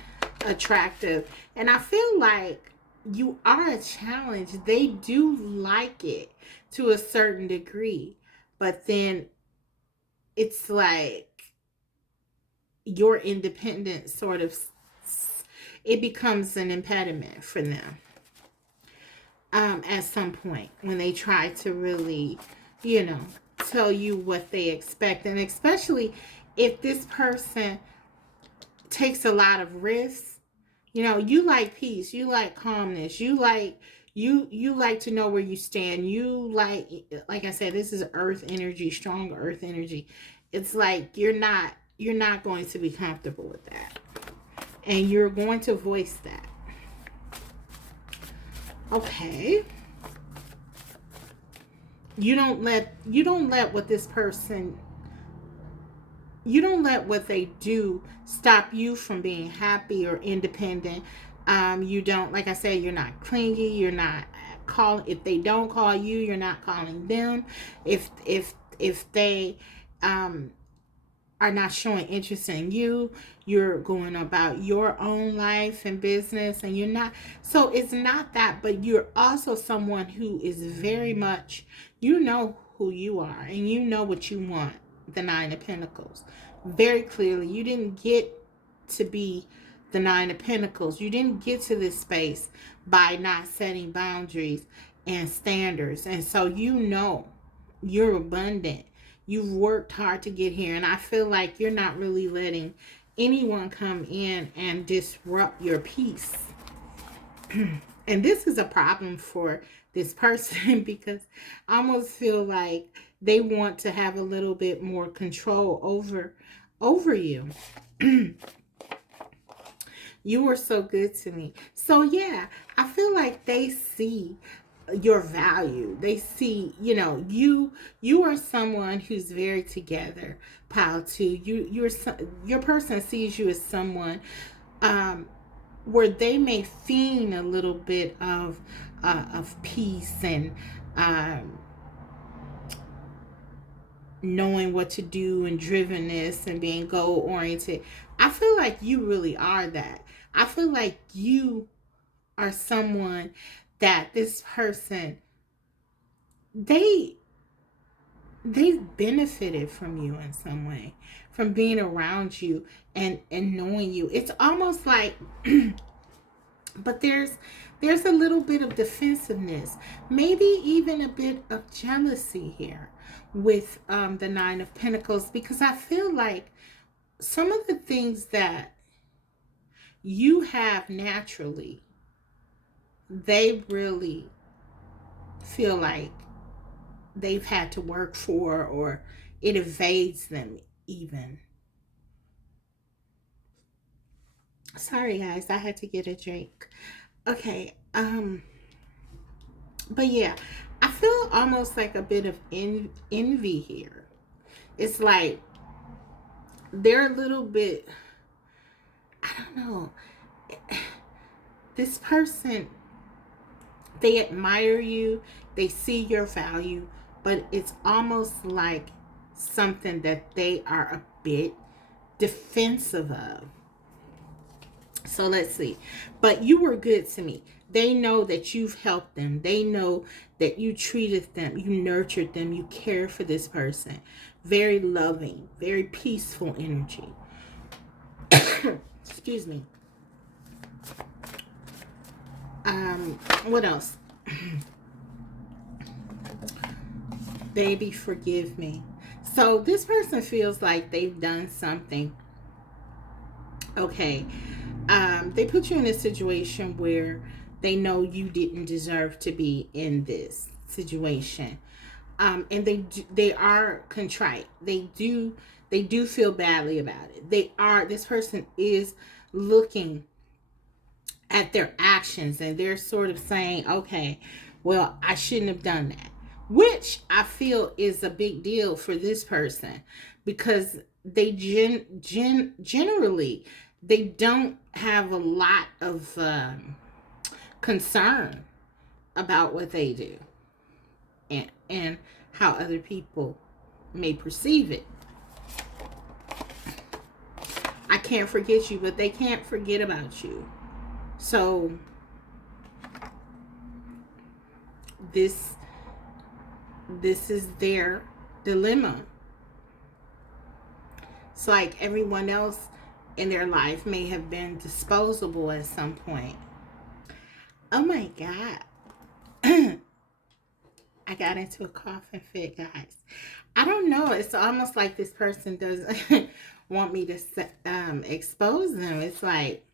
And I feel like you are a challenge. They do like it to a certain degree. But then it's like your independence sort of, it becomes an impediment for them. At some point when they try to really, tell you what they expect. And especially if this person takes a lot of risks, you like peace, you like calmness, you like to know where you stand. You like I said, this is earth energy, strong earth energy. It's like you're not going to be comfortable with that. And you're going to voice that. Okay. You don't let what this person, you don't let what they do stop you from being happy or independent. You don't, like I said, you're not clingy. You're not calling. If they don't call you, you're not calling them. If they are not showing interest in you, you're going about your own life and business, and you're not. So it's not that, but you're also someone who is very much, who you are, and you know what you want. The Nine of Pentacles, very clearly. You didn't get to be the Nine of Pentacles. You didn't get to this space by not setting boundaries and standards. And so you're abundant. You've worked hard to get here, and I feel like you're not really letting anyone come in and disrupt your peace. And this is a problem for this person because I almost feel like they want to have a little bit more control over you. You were so good to me. So yeah, I feel like they see your value. They see, you are someone who's very together, pile two. Your person sees you as someone um where they may feign a little bit of peace and um knowing what to do and drivenness and being goal oriented. I feel like you really are that. I feel like you are someone that this person, they they've benefited from you in some way, from being around you and knowing you. It's almost like but there's a little bit of defensiveness, maybe even a bit of jealousy here with the Nine of Pentacles, because I feel like some of the things that you have naturally, they really feel like they've had to work for, or it evades them even. Sorry guys, I had to get a drink. Okay, but yeah, I feel almost like a bit of envy here. It's like they're a little bit, I don't know, this person, they admire you, they see your value, but it's almost like something that they are a bit defensive of. So let's see. But you were good to me. They know that you've helped them. They know that you treated them, you nurtured them, you care for this person. Very loving, very peaceful energy. Excuse me. What else? Baby, forgive me. So this person feels like they've done something. Okay. They put you in a situation where they know you didn't deserve to be in this situation. And they are contrite. They do feel badly about it. This person is looking at their actions and they're sort of saying, okay, well, I shouldn't have done that, which I feel is a big deal for this person, because they generally they don't have a lot of concern about what they do and how other people may perceive it. I can't forget you, but they can't forget about you. So this is their dilemma. It's like everyone else in their life may have been disposable at some point. Oh my God. I got into a coughing fit, guys. I don't know. It's almost like this person doesn't want me to expose them. It's like,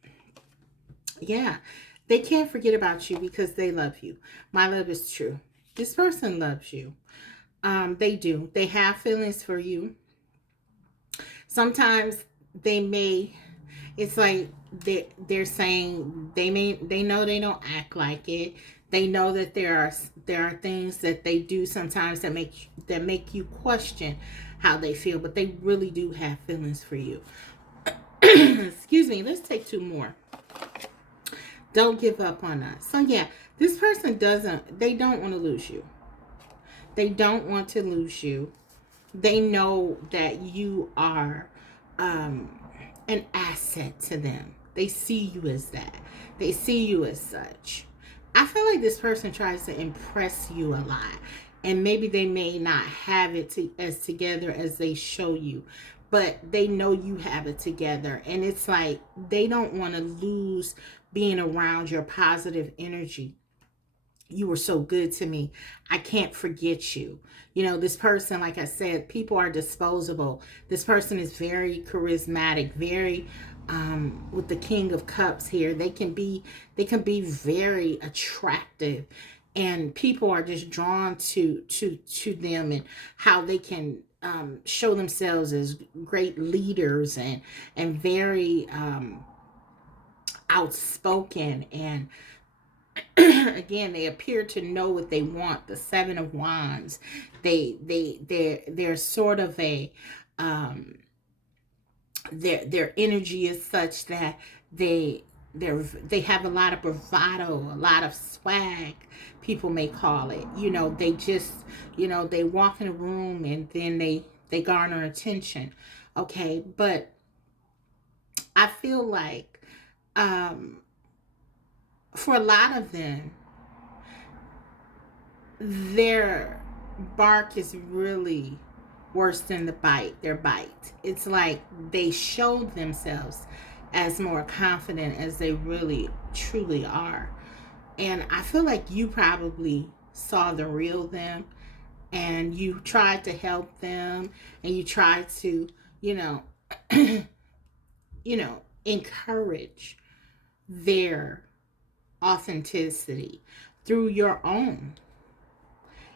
yeah, they can't forget about you because they love you. My love is true. This person loves you. They do. They have feelings for you. Sometimes it's like they're saying they know they don't act like it. They know that there are things that they do sometimes that make you question how they feel, but they really do have feelings for you. Excuse me. Let's take two more. Don't give up on us. So yeah, this person they don't want to lose you. They don't want to lose you. They know that you are an asset to them. They see you as that. They see you as such. I feel like this person tries to impress you a lot. And maybe they may not have it as together as they show you. But they know you have it together. And it's like they don't want to lose being around your positive energy. you were so good to me. I can't forget you. You know, this person, like I said, people are disposable. This person is very charismatic, very with the King of Cups here. They can be very attractive, and people are just drawn to them, and how they can show themselves as great leaders, and very outspoken, and again, they appear to know what they want. The Seven of Wands, they're sort of a their energy is such that they they have a lot of bravado, a lot of swag, people may call it. You know, they just, they walk in a room, and then they garner attention. Okay, but I feel like um for a lot of them, their bark is really worse than their bite. It's like they show themselves as more confident as they really truly are. And I feel like you probably saw the real them, and you tried to help them, and you tried to, you know, encourage their authenticity through your own.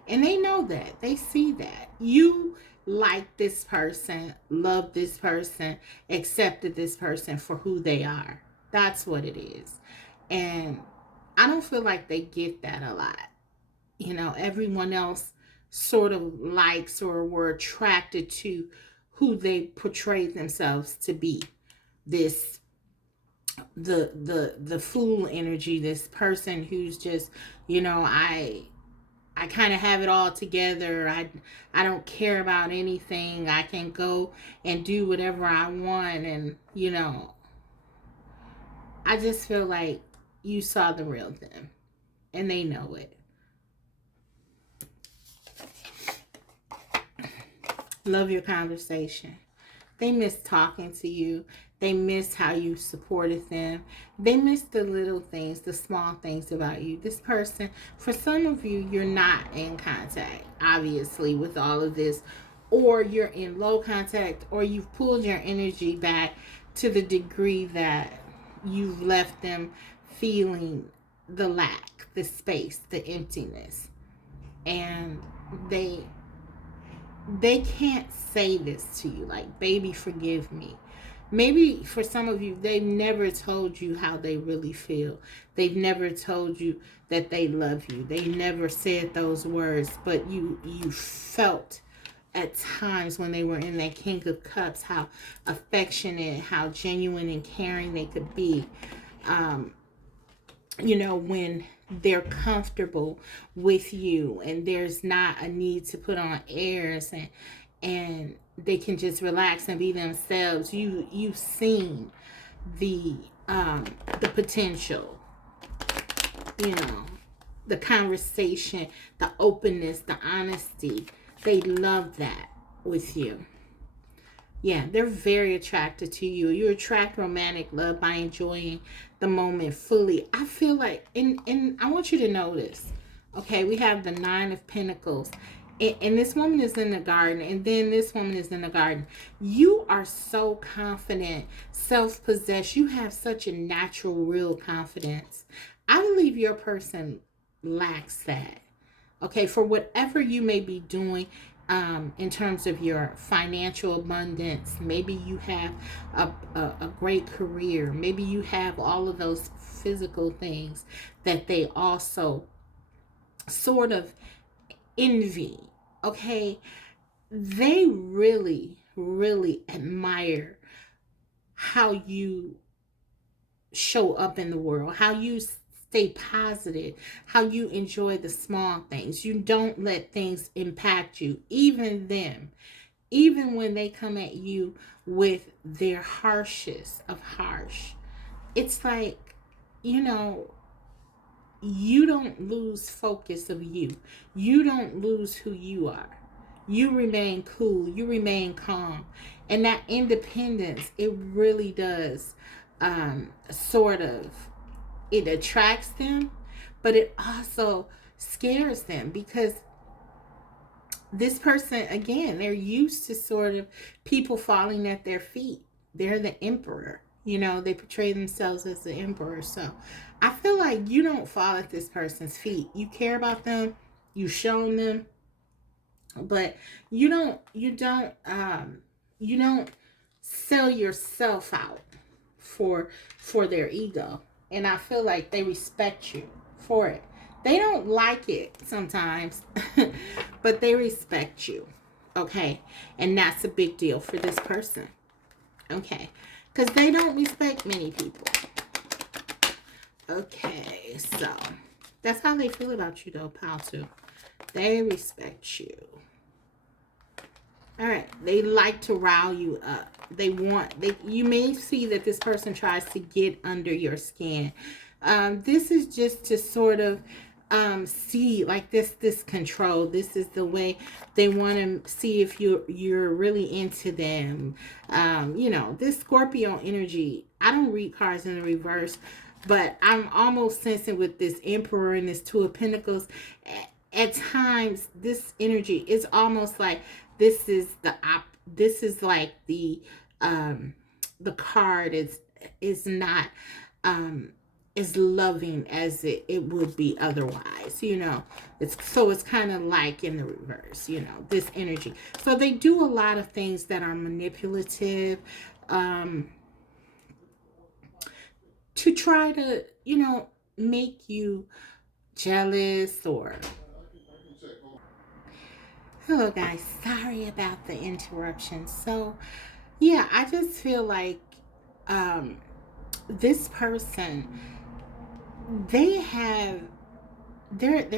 And they know that. They see that. You like this person, love this person, accepted this person for who they are. That's what it is. And I don't feel like they get that a lot. Everyone else sort of likes or were attracted to who they portrayed themselves to be. This the fool energy, this person who's just, I kind of have it all together. I don't care about anything. I can go and do whatever I want, and I just feel like you saw the real them, and they know it. Love your conversation. They miss talking to you. They miss how you supported them. They miss the little things, the small things about you. This person, for some of you, you're not in contact, obviously, with all of this, or you're in low contact, or you've pulled your energy back to the degree that you've left them feeling the lack, the space, the emptiness. And they can't say this to you like, baby, forgive me. Maybe for some of you, they've never told you how they really feel. They've never told you that they love you. They never said those words, but you felt at times when they were in that King of Cups how affectionate, how genuine and caring they could be. When they're comfortable with you, and there's not a need to put on airs, and they can just relax and be themselves. You've seen the the potential, you know, the conversation, the openness, the honesty. They love that with you. Yeah, they're very attracted to you. You attract romantic love by enjoying the moment fully. I feel like, and I want you to know this. Okay, we have the Nine of Pentacles. And this woman is in the garden, and then this woman is in the garden. You are so confident, self-possessed. You have such a natural, real confidence. I believe your person lacks that. Okay, for whatever you may be doing, in terms of your financial abundance, maybe you have a great career, maybe you have all of those physical things that they also sort of envy. Okay, they really, really admire how you show up in the world, how you stay positive, how you enjoy the small things. You don't let things impact you, even them, even when they come at you with their harshest of harsh. It's like, you know, you don't lose focus of you. You don't lose who you are. You remain cool. You remain calm. And that independence, it really does sort of, it attracts them, but it also scares them, because this person, again, they're used to sort of people falling at their feet. They're the emperor. They portray themselves as the emperor. So I feel like you don't fall at this person's feet. You care about them, you've shown them, but you don't sell yourself out for their ego. And I feel like they respect you for it. They don't like it sometimes, but they respect you. Okay? And that's a big deal for this person. Okay? Because they don't respect many people. Okay, so that's how they feel about you, though, pal, too. They respect you. All right. They like to rile you up. You may see that this person tries to get under your skin. This is just to sort of see, like, this control. This is the way they want to see if you're really into them. This Scorpio energy, I don't read cards in the reverse, but I'm almost sensing with this Emperor and this Two of Pentacles, at times this energy is almost like this is like the card is not as loving as it would be otherwise. It's kind of like in the reverse, this energy. So they do a lot of things that are manipulative, to try to make you jealous. Or hello guys, sorry about the interruption. So yeah, I just feel like this person, they're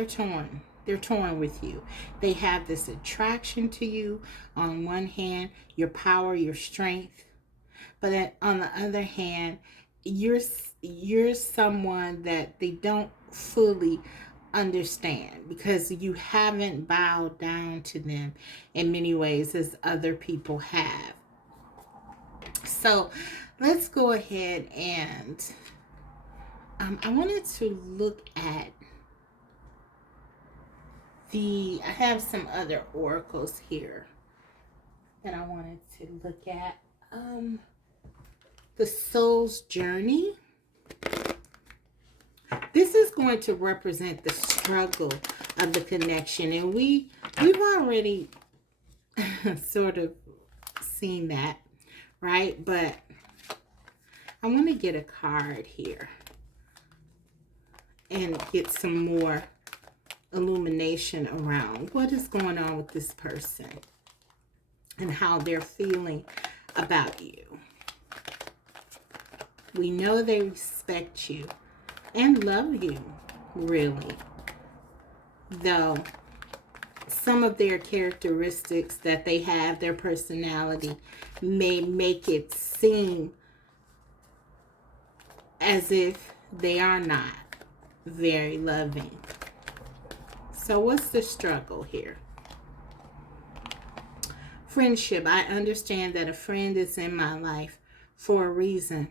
torn with you. They have this attraction to you on one hand, your power, your strength, but on the other hand, you're someone that they don't fully understand, because you haven't bowed down to them in many ways as other people have. So let's go ahead and I wanted to look at I have some other oracles here that I wanted to look at. The soul's journey. This is going to represent the struggle of the connection, and we've already sort of seen that, right? But I want to get a card here and get some more illumination around what is going on with this person and how they're feeling about you. We know they respect you and love you, really. Though some of their characteristics that they have, their personality, may make it seem as if they are not very loving. So what's the struggle here? Friendship. I understand that a friend is in my life for a reason.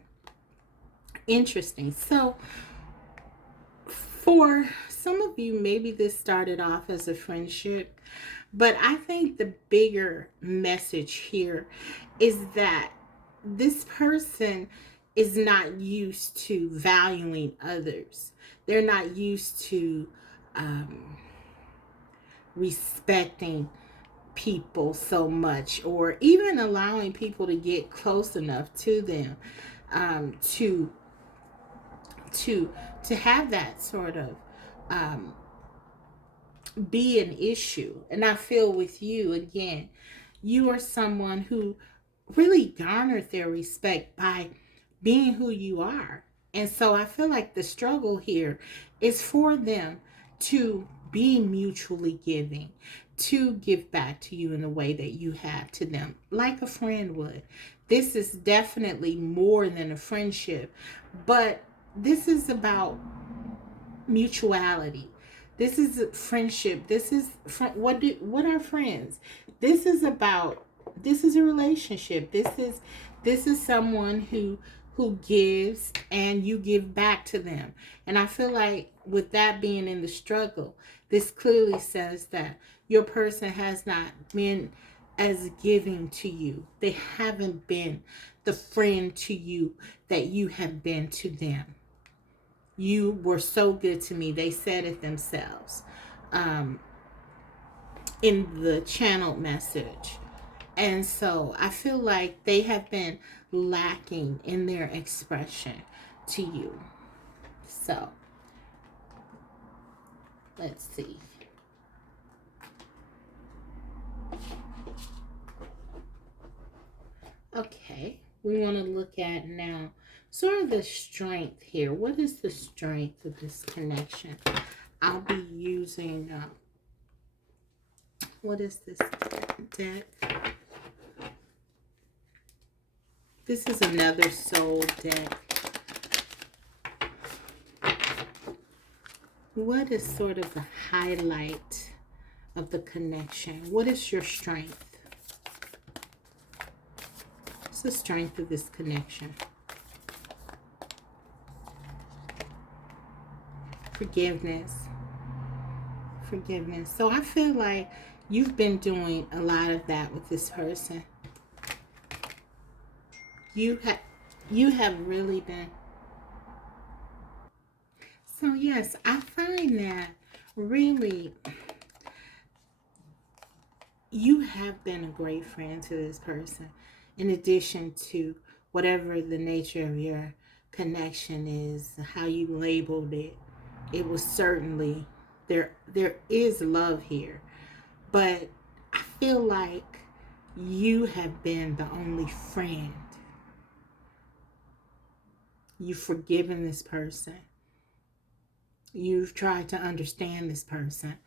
Interesting. So for some of you, maybe this started off as a friendship, but I think the bigger message here is that this person is not used to valuing others. They're not used to respecting people so much, or even allowing people to get close enough to them to have that sort of be an issue. And I feel with you, again, you are someone who really garnered their respect by being who you are. And so I feel like the struggle here is for them to be mutually giving, to give back to you in the way that you have to them, like a friend would. This is definitely more than a friendship, but this is about mutuality. This is a friendship. This is what are friends? This is a relationship. This is someone who who gives and you give back to them. And I feel like with that being in the struggle, this clearly says that your person has not been as giving to you. They haven't been the friend to you that you have been to them. You were so good to me. They said it themselves in the channeled message. And so I feel like they have been lacking in their expression to you. So let's see. Okay, we want to look at now sort of the strength here. What is the strength of this connection? I'll be using, what is this deck? This is another soul deck. What is sort of the highlight of the connection? What is your strength? What's the strength of this connection? Forgiveness. Forgiveness. So I feel like you've been doing a lot of that with this person. You have really been. So yes, I find that really you have been a great friend to this person. In addition to whatever the nature of your connection is, how you labeled it, it was certainly there is love here. But I feel like you have been the only friend. You've forgiven this person. You've tried to understand this person.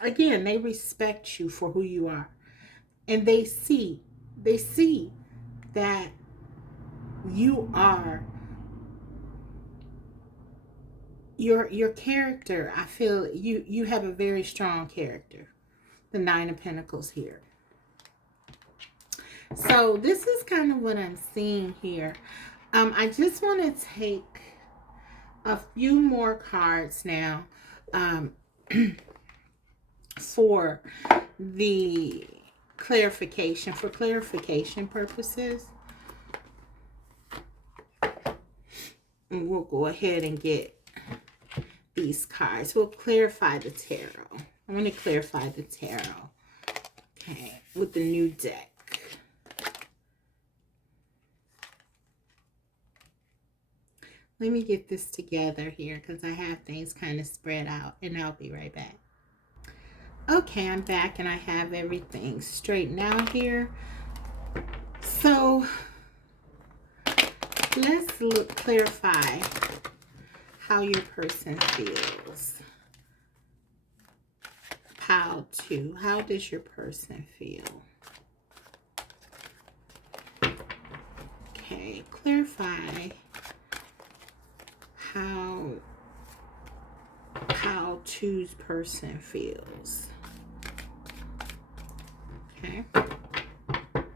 Again, they respect you for who you are. And they see that you are your character. I feel you have a very strong character. The Nine of Pentacles here. So this is kind of what I'm seeing here. I just want to take a few more cards now for the clarification, for clarification purposes. And we'll go ahead and get these cards. We'll clarify the tarot. I want to clarify the tarot. Okay, with the new deck. Let me get this together here because I have things kind of spread out, and I'll be right back. Okay, I'm back and I have everything straightened out here. So let's clarify how your person feels. Pile 2. How does your person feel? Okay, clarify how Pile 2's person feels. Okay. Let's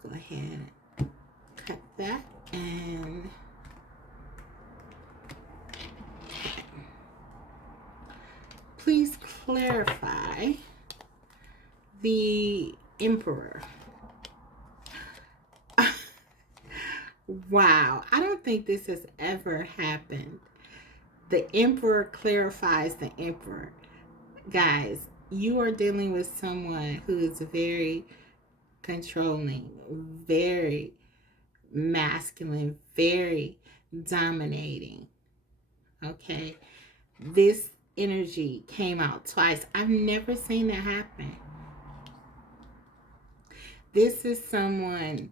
go ahead and cut that and please clarify the Emperor. Wow, I don't think this has ever happened. The Emperor clarifies the Emperor. Guys, you are dealing with someone who is very controlling, very masculine, very dominating. Okay? This energy came out twice. I've never seen that happen. This is someone,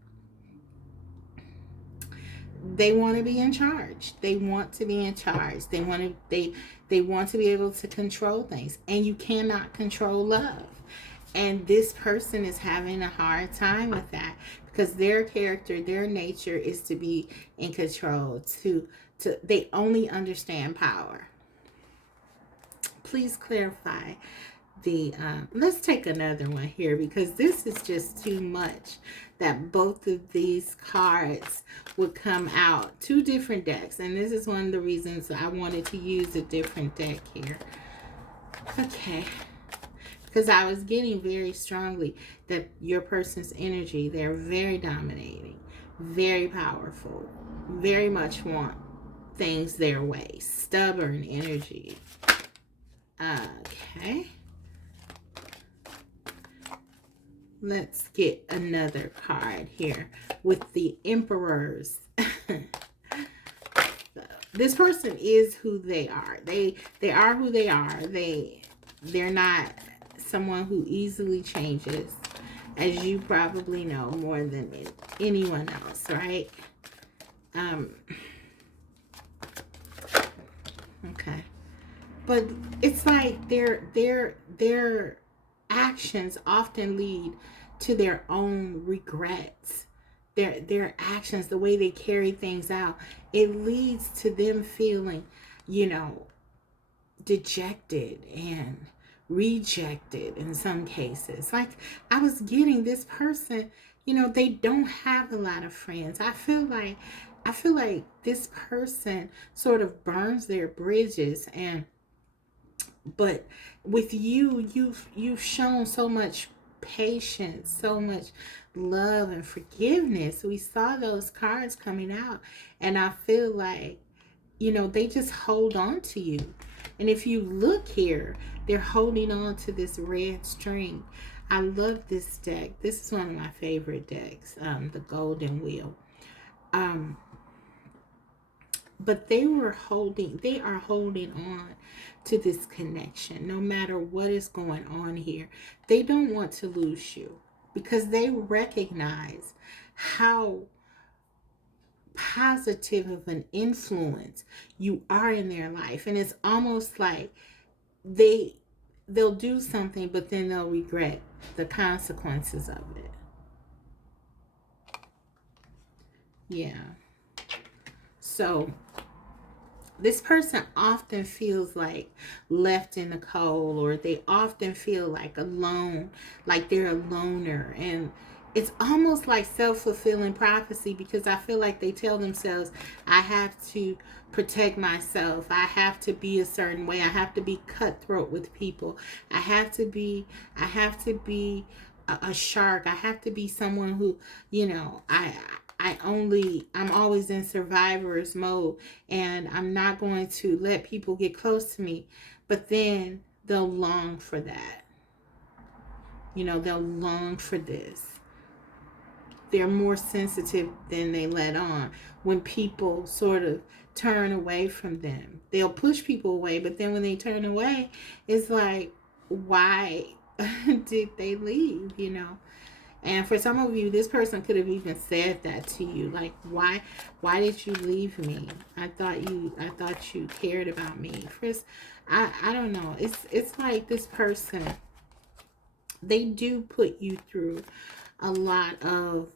they want to be in charge. They want to be in charge. They want to be able to control things. And you cannot control love. And this person is having a hard time with that because their character, their nature is to be in control. They only understand power. Please clarify let's take another one here, because this is just too much that both of these cards would come out. Two different decks, and this is one of the reasons I wanted to use a different deck here. Okay, because I was getting very strongly that your person's energy, they're very dominating, very powerful, very much want things their way, stubborn energy. Okay, let's get another card here with the Emperors. This person is who they are. They are who they are. They're not someone who easily changes, as you probably know more than anyone else, right? Okay. But it's like their actions often lead to their own regrets. Their actions, the way they carry things out, it leads to them feeling, dejected and rejected in some cases. Like, I was getting this person, they don't have a lot of friends. I feel like this person sort of burns their bridges, but with you've shown so much patience, so much love and forgiveness. We saw those cards coming out, and I feel like, they just hold on to you. And if you look here, they're holding on to this red string. I love this deck. This is one of my favorite decks, the Golden Wheel. But they are holding on to this connection no matter what is going on here. They don't want to lose you because they recognize how positive of an influence you are in their life. And it's almost like they'll do something, but then they'll regret the consequences of it. Yeah. So this person often feels like left in the cold, or they often feel like alone, like they're a loner. And it's almost like self-fulfilling prophecy, because I feel like they tell themselves, I have to protect myself. I have to be a certain way. I have to be cutthroat with people. I have to be a shark. I have to be someone who, I'm always in survivor's mode, and I'm not going to let people get close to me. But then they'll long for that. They'll long for this. They're more sensitive than they let on. When people sort of turn away from them, they'll push people away, but then when they turn away, it's like, why did they leave, And for some of you, this person could have even said that to you, like, why did you leave me? I thought you cared about me. First, I don't know. It's like this person, they do put you through a lot of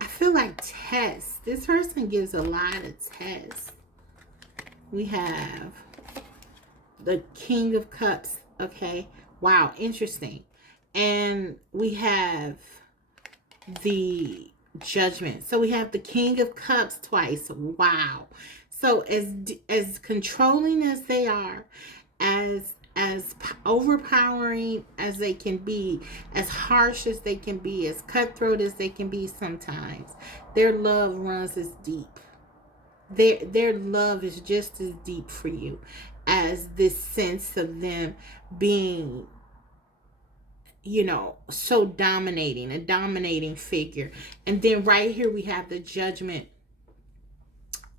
I feel like tests. This person gives a lot of tests. We have the King of Cups. Okay, wow, interesting. And we have the Judgment. So we have the King of Cups twice. Wow. So as controlling as they are, as overpowering as they can be, as harsh as they can be, as cutthroat as they can be sometimes, their love runs as deep. Their love is just as deep for you as this sense of them being, so dominating, a dominating figure. And then right here we have the Judgment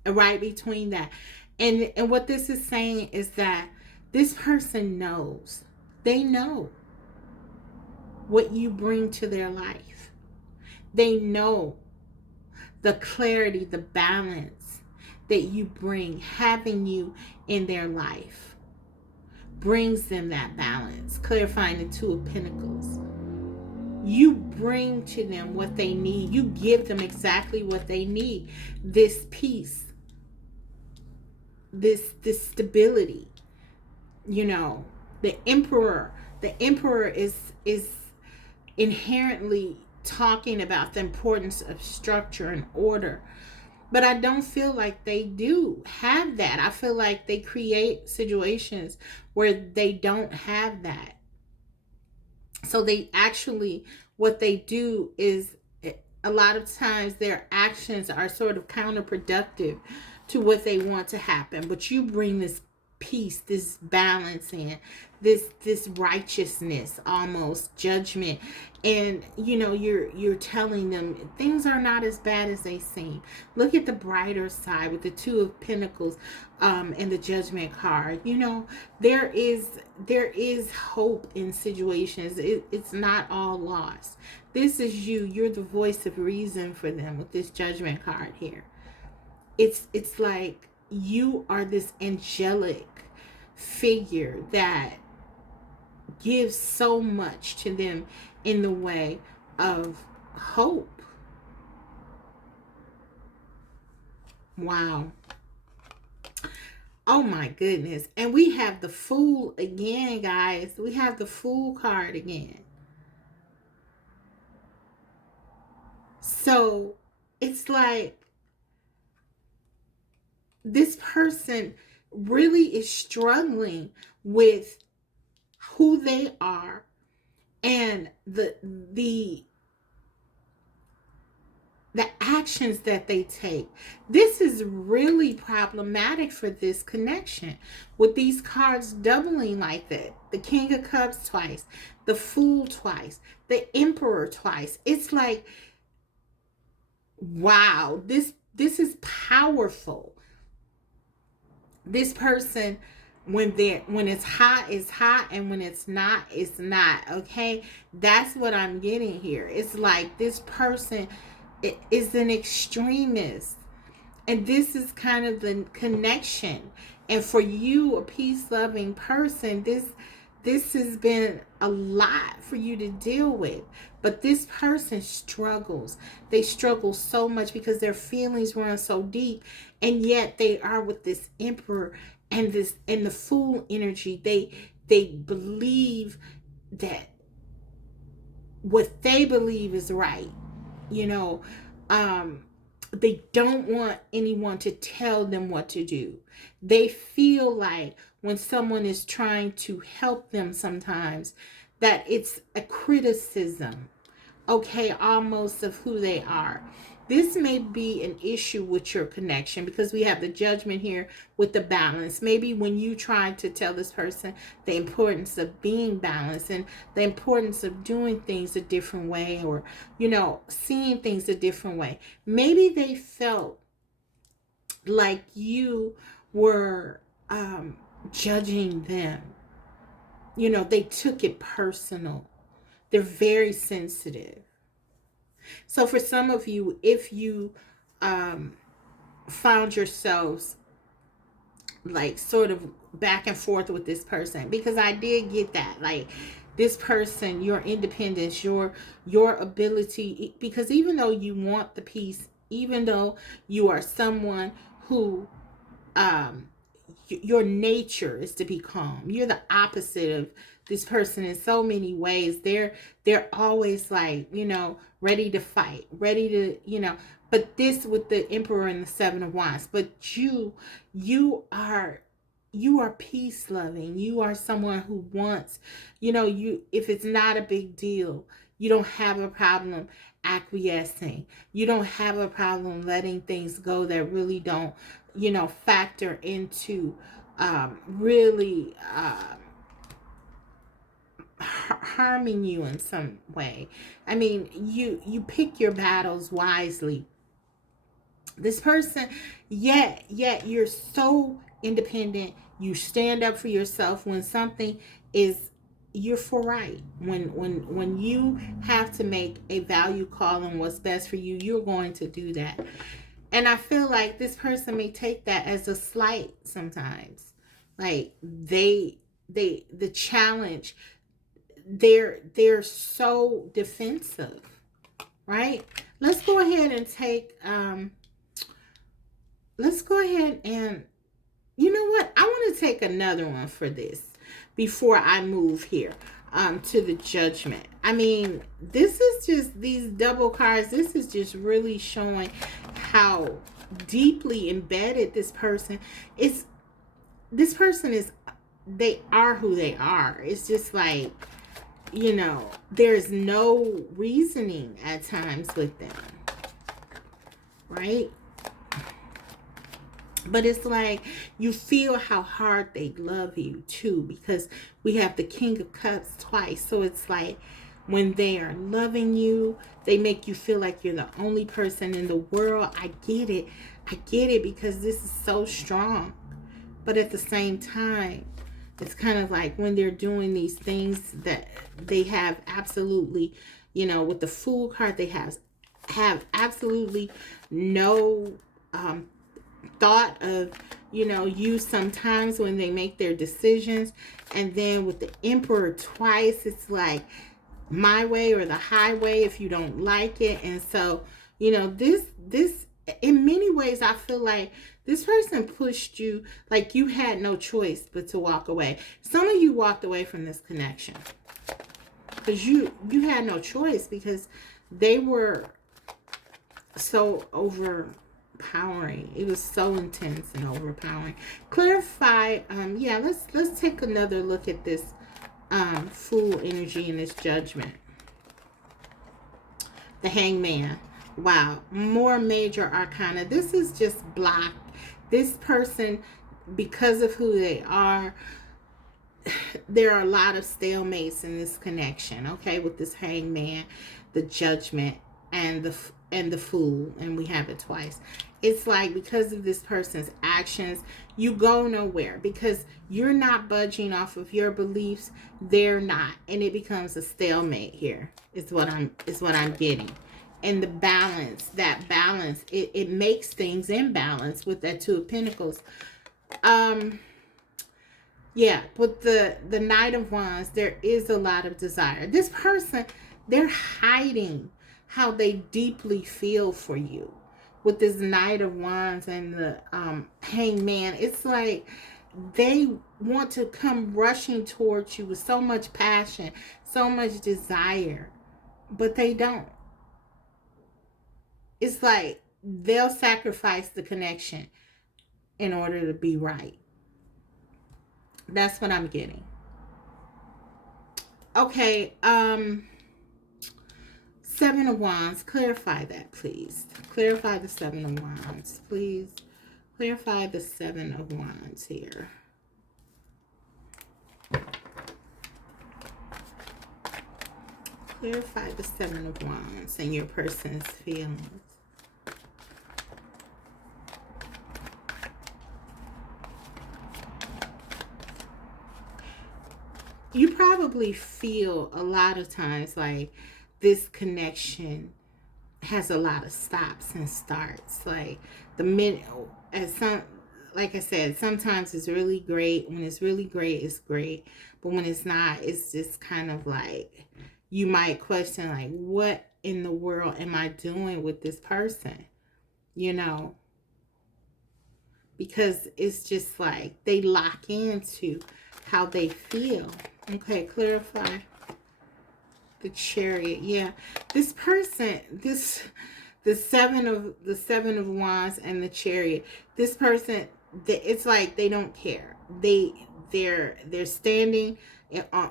right between that. And what this is saying is that this person knows. They know what you bring to their life. They know the clarity, the balance that you bring. Having you in their life brings them that balance. Clarifying the Two of Pentacles. You bring to them what they need. You give them exactly what they need. This peace, this stability, The emperor. The emperor is inherently talking about the importance of structure and order. But I don't feel like they do have that. I feel like they create situations where they don't have that. So they actually, what they do is, a lot of times their actions are sort of counterproductive to what they want to happen. But you bring this peace, this balance in, this righteousness, almost judgment, and you're telling them things are not as bad as they seem. Look at the brighter side with the Two of Pentacles, and the Judgment card. There is hope in situations. It's not all lost. This is you. You're the voice of reason for them with this Judgment card here. It's like you are this angelic figure that gives so much to them in the way of hope. Wow. Oh my goodness. And we have the Fool again, guys. We have the Fool card again. So it's like this person really is struggling with who they are and the actions that they take. This is really problematic for this connection with these cards doubling like that. The King of Cups twice, the Fool twice, the Emperor twice. It's like, wow, this is powerful. This person, when it's hot, and when it's not, it's not. Okay, that's what I'm getting here. It's like this person is an extremist, and this is kind of the connection. And for you, a peace-loving person, this has been a lot for you to deal with. But this person struggles. They struggle so much because their feelings run so deep, and yet they are with this Emperor and the Fool energy. They believe that what they believe is right. You know, they don't want anyone to tell them what to do. They feel like when someone is trying to help them sometimes, that it's a criticism, okay, almost of who they are. This may be an issue with your connection because we have the Judgment here with the balance. Maybe when you try to tell this person the importance of being balanced and the importance of doing things a different way, or, seeing things a different way, maybe they felt like you were judging them. They took it personal. They're very sensitive. So for some of you, if you found yourselves like sort of back and forth with this person, because I did get that, like this person, your independence, your ability, because even though you want the peace, even though you are someone who your nature is to be calm, you're the opposite of this person in so many ways. They're always like, ready to fight, ready to, but this with the Emperor and the Seven of Wands. But you are peace loving. You are someone who wants, if it's not a big deal, you don't have a problem acquiescing. You don't have a problem letting things go that really don't, factor into really harming you in some way. I mean, you pick your battles wisely. This person, yet you're so independent. You stand up for yourself when something is, you're for right. When you have to make a value call on what's best for you, you're going to do that. And I feel like this person may take that as a slight sometimes. Like the challenge, they're so defensive, right? Let's go ahead and you know what? I want to take another one for this, before I move here to the judgment. I mean, this is just these double cards. This is just really showing how deeply embedded this person is. This person is, they are who they are. It's just like, there's no reasoning at times with them, right? But it's like you feel how hard they love you too, because we have the King of Cups twice. So it's like when they are loving you, they make you feel like you're the only person in the world. I get it. I get it, because this is so strong. But at the same time, it's kind of like when they're doing these things that they have absolutely, with the Fool card, they have absolutely no thought of, you sometimes when they make their decisions. And then with the Emperor twice, it's like my way or the highway if you don't like it. And so, this in many ways, I feel like this person pushed you, like you had no choice but to walk away. Some of you walked away from this connection because you had no choice, because they were so overpowering. It was so intense and overpowering. Clarify. Let's take another look at this Fool energy and this judgment. The Hangman. Wow, more major arcana. This is just blocked. This person, because of who they are, there are a lot of stalemates in this connection, okay, with this Hangman, the judgment, and the Fool, and we have it twice. It's like because of this person's actions, you go nowhere because you're not budging off of your beliefs. They're not, and it becomes a stalemate here. Is what I'm getting. And the balance, it makes things in balance with that Two of Pentacles. With the Knight of Wands, there is a lot of desire. This person, they're hiding how they deeply feel for you. With this Knight of Wands and the Hangman, it's like they want to come rushing towards you with so much passion, so much desire, but they don't. It's like they'll sacrifice the connection in order to be right. That's what I'm getting. Okay, Seven of Wands. Clarify that, please. Clarify the Seven of Wands, please. Clarify the Seven of Wands here. Clarify the Seven of Wands and your person's feelings. You probably feel a lot of times like this connection has a lot of stops and starts. Like the minute, like I said, sometimes it's really great. When it's really great, it's great. But when it's not, it's just kind of like you might question, like, what in the world am I doing with this person? Because it's just like they lock into how they feel. Okay, clarify the Chariot. Yeah, this person, the seven of Wands and the Chariot. This person, it's like they don't care. They're standing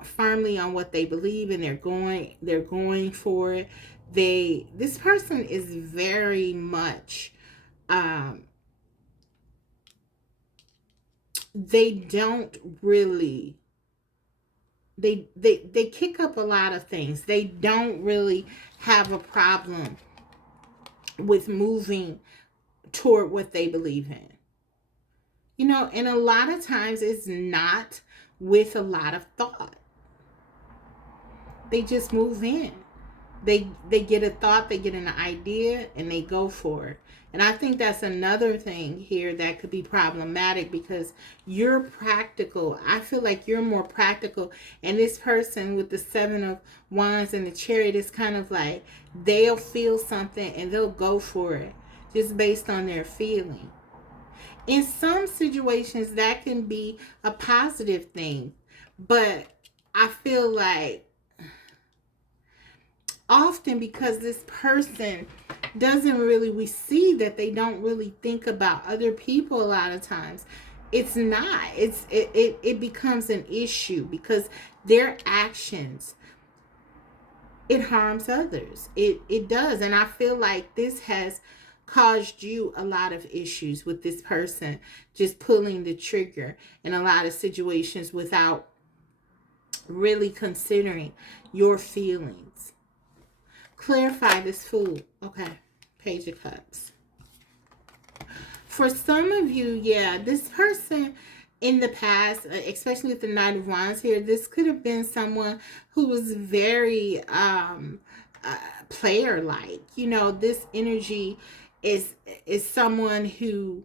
firmly on what they believe, and they're going for it. This person is very much they don't really they kick up a lot of things. They don't really have a problem with moving toward what they believe in. And a lot of times it's not with a lot of thought. They just move in. They get a thought, they get an idea, and they go for it. And I think that's another thing here that could be problematic, because you're practical. I feel like you're more practical. And this person with the Seven of Wands and the Chariot is kind of like they'll feel something and they'll go for it just based on their feeling. In some situations, that can be a positive thing. But I feel like often, because this person doesn't really, we see that they don't really think about other people a lot of times. It's not, it becomes an issue because their actions, it harms others. It does. And I feel like this has caused you a lot of issues with this person just pulling the trigger in a lot of situations without really considering your feelings. Clarify this fool. Okay. Page of Cups. For some of you, yeah, this person in the past, especially with the Knight of Wands here, this could have been someone who was very player like. You know, this energy is someone who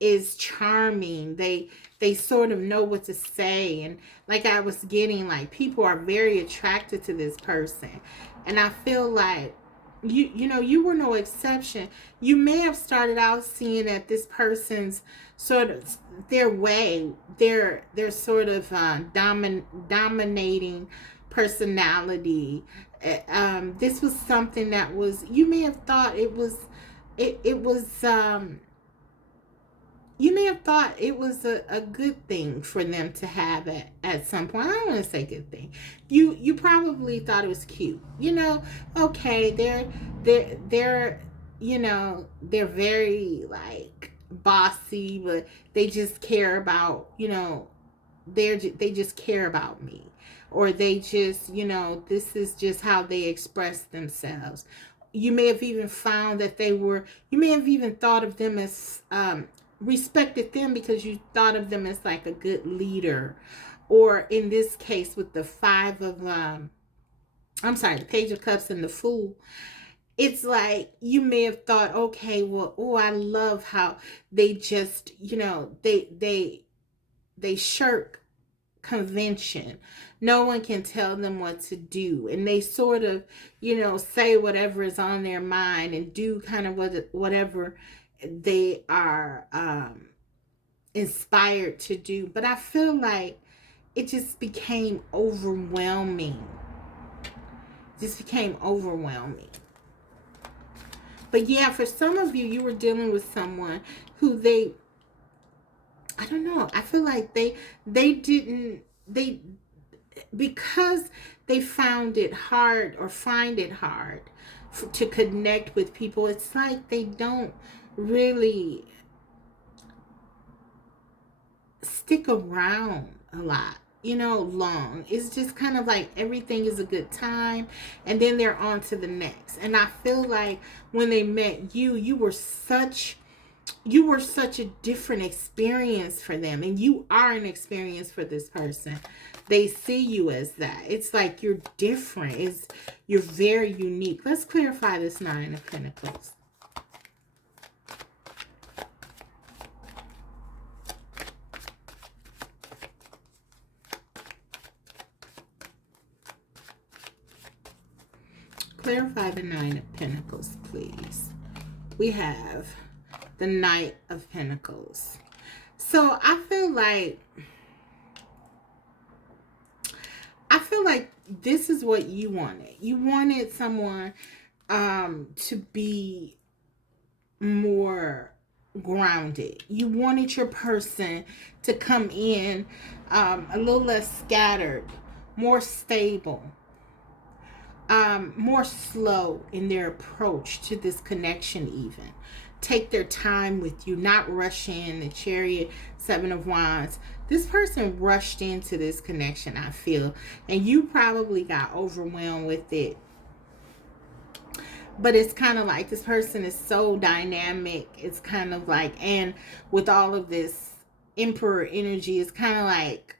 is charming. They sort of know what to say, and like I was getting, like, people are very attracted to this person. And I feel like you know, you were no exception. You may have started out seeing that this person's sort of their way, their sort of dominating personality. This was something that was, you may have thought it was, it was you may have thought it was a good thing for them to have at some point. I don't want to say good thing. You probably thought it was cute. You know, okay, they're you know, they're very like bossy, but they just care about, you know, they just care about me, or they just, you know, this is just how they express themselves. You may have even found that they were, you may have even thought of them as respected them because you thought of them as like a good leader. Or in this case with the five of the Page of Cups and the Fool, it's like you may have thought, okay, well, oh, I love how they just, you know, they shirk convention. No one can tell them what to do, and they sort of, you know, say whatever is on their mind and do kind of whatever they are inspired to do. But I feel like it just became overwhelming. Just became overwhelming. But yeah, for some of you, you were dealing with someone who I don't know, I feel like they didn't, they, because they found it hard or find it hard to connect with people. It's like they don't really stick around a lot, you know, long. It's just kind of like everything is a good time and then they're on to the next. And I feel like when they met you, you were such a different experience for them, and you are an experience for this person. They see you as that. It's like you're different. You're very unique. Let's clarify this Nine of Pentacles. Clarify the Nine of Pentacles, please. We have the Knight of Pentacles. So I feel like this is what you wanted. You wanted someone to be more grounded. You wanted your person to come in a little less scattered, more stable, more slow in their approach to this connection. Even take their time with you, not rush in. The Chariot, Seven of Wands, this person rushed into this connection, I feel, and you probably got overwhelmed with it. But it's kind of like this person is so dynamic. It's kind of like, and with all of this Emperor energy, it's kind of like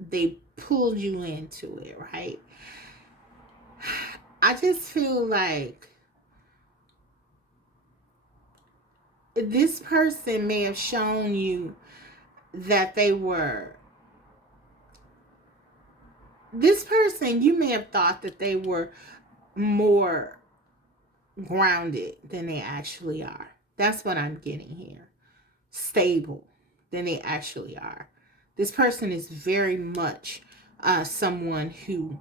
they pulled you into it, right? I just feel like this person may have shown you that they were, this person, you may have thought that they were more grounded than they actually are. That's what I'm getting here. Stable than they actually are. This person is very much someone who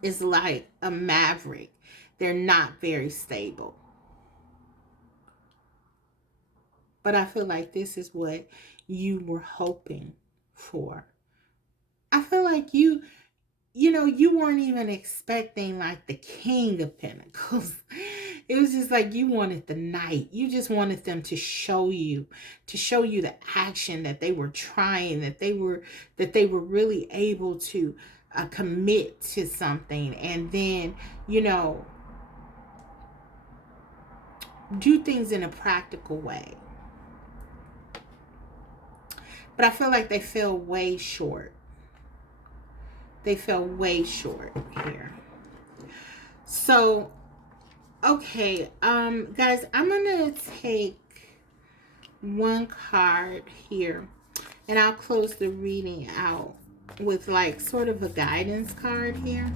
is like a maverick. They're not very stable. But I feel like this is what you were hoping for. I feel like you weren't even expecting like the King of Pentacles. It was just like you wanted the Knight. You just wanted them to show you the action that they were trying, that they were really able to commit to something, and then, do things in a practical way. But I feel like they fell way short. They fell way short here. So, okay, guys, I'm gonna take one card here, and I'll close the reading out with like sort of a guidance card here.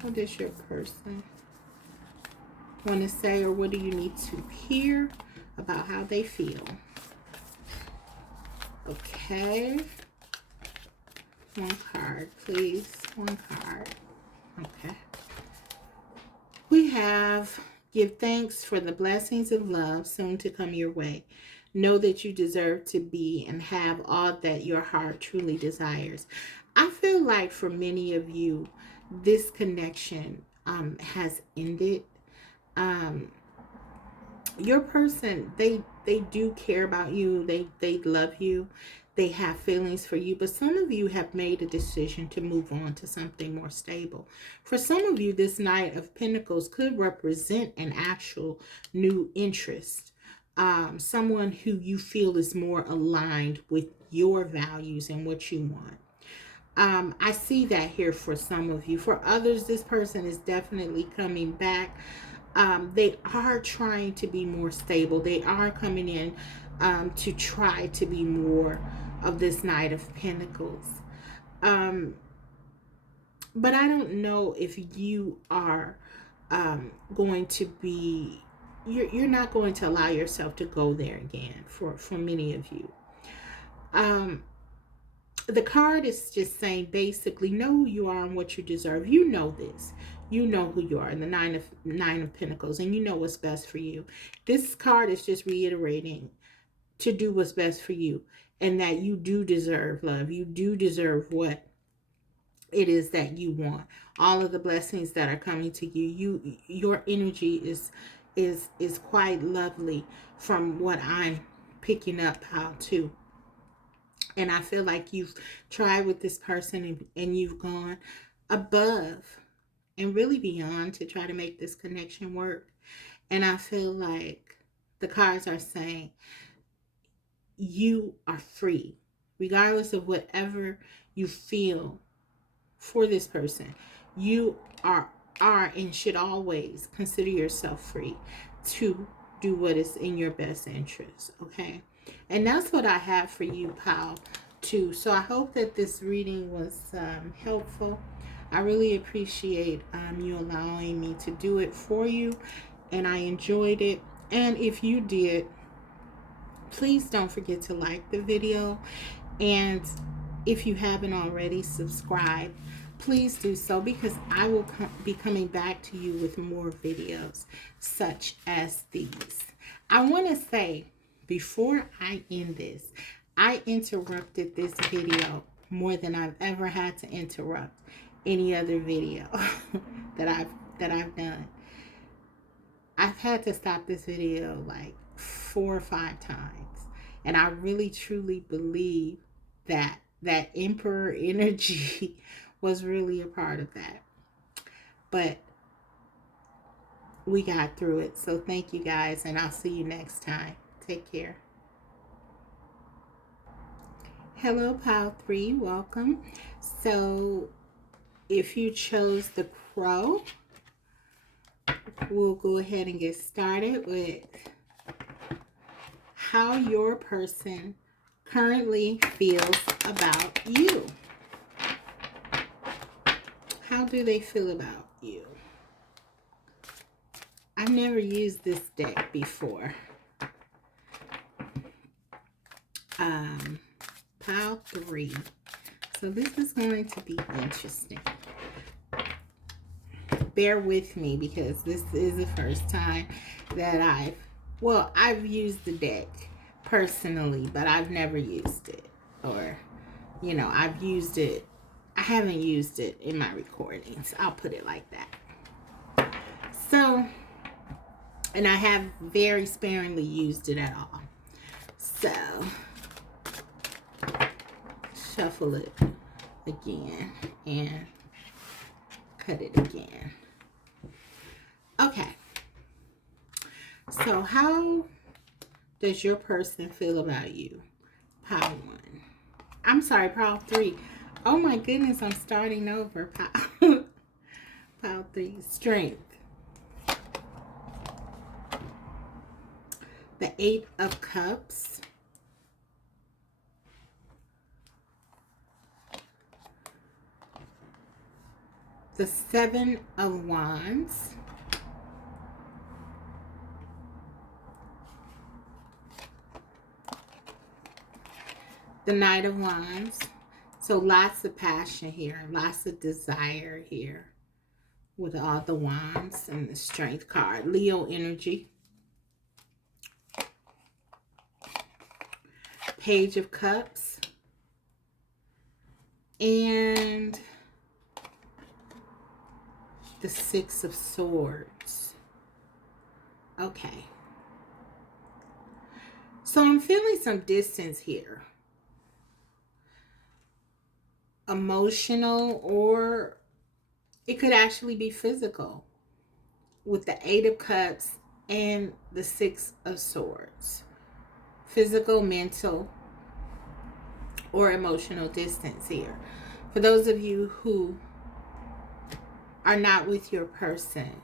What does your person want to say, or what do you need to hear about how they feel? Okay. One card, please. One card. Okay. We have, give thanks for the blessings of love soon to come your way. Know that you deserve to be and have all that your heart truly desires. I feel like for many of you, this connection has ended. Your person, they do care about you. They love you. They have feelings for you, but some of you have made a decision to move on to something more stable. For some of you, this Knight of Pentacles could represent an actual new interest. Someone who you feel is more aligned with your values and what you want. I see that here for some of you. For others, this person is definitely coming back. They are trying to be more stable. They are coming in to try to be more of this Knight of Pentacles. But I don't know if you are going to be, you're not going to allow yourself to go there again for many of you. The card is just saying basically know who you are and what you deserve. You know this. You know who you are in the Nine of Pentacles, and you know what's best for you. This card is just reiterating to do what's best for you, and that you do deserve love. You do deserve what it is that you want. All of the blessings that are coming to you. Your energy is quite lovely from what I'm picking up how to. And I feel like you've tried with this person and you've gone above and really beyond to try to make this connection work. And I feel like the cards are saying you are free, regardless of whatever you feel for this person. You are and should always consider yourself free to do what is in your best interest. Okay. And that's what I have for you, pal, too. So I hope that this reading was helpful. I really appreciate you allowing me to do it for you, and I enjoyed it. And if you did, please don't forget to like the video, and if you haven't already, subscribe. Please do so, because I will be coming back to you with more videos such as these. I want to say, before I end this, I interrupted this video more than I've ever had to interrupt any other video that I've done. I've had to stop this video like 4 or 5 times, and I really truly believe that emperor energy was really a part of that. But we got through it. So thank you guys, and I'll see you next time. Take care. Hello, Pile 3. Welcome. So if you chose the crow, we'll go ahead and get started with how your person currently feels about you. How do they feel about you? I've never used this deck before. Pile 3. So this is going to be interesting. Bear with me because this is the first time that I've used the deck personally, but I've never used it. Or, I've used it. I haven't used it in my recordings. I'll put it like that. So, and I have very sparingly used it at all. So, shuffle it again and cut it again. Okay. So how does your person feel about you? Pile 1. I'm sorry, pile 3. Oh my goodness, I'm starting over. Pile 3. Strength. The 8 of Cups. The 7 of Wands. The Knight of Wands. So lots of passion here, lots of desire here with all the wands and the Strength card. Leo energy. Page of Cups. And the 6 of Swords. Okay. So I'm feeling some distance here. Emotional, or it could actually be physical with the 8 of Cups and the 6 of Swords. Physical, mental, or emotional distance here. For those of you who are not with your person,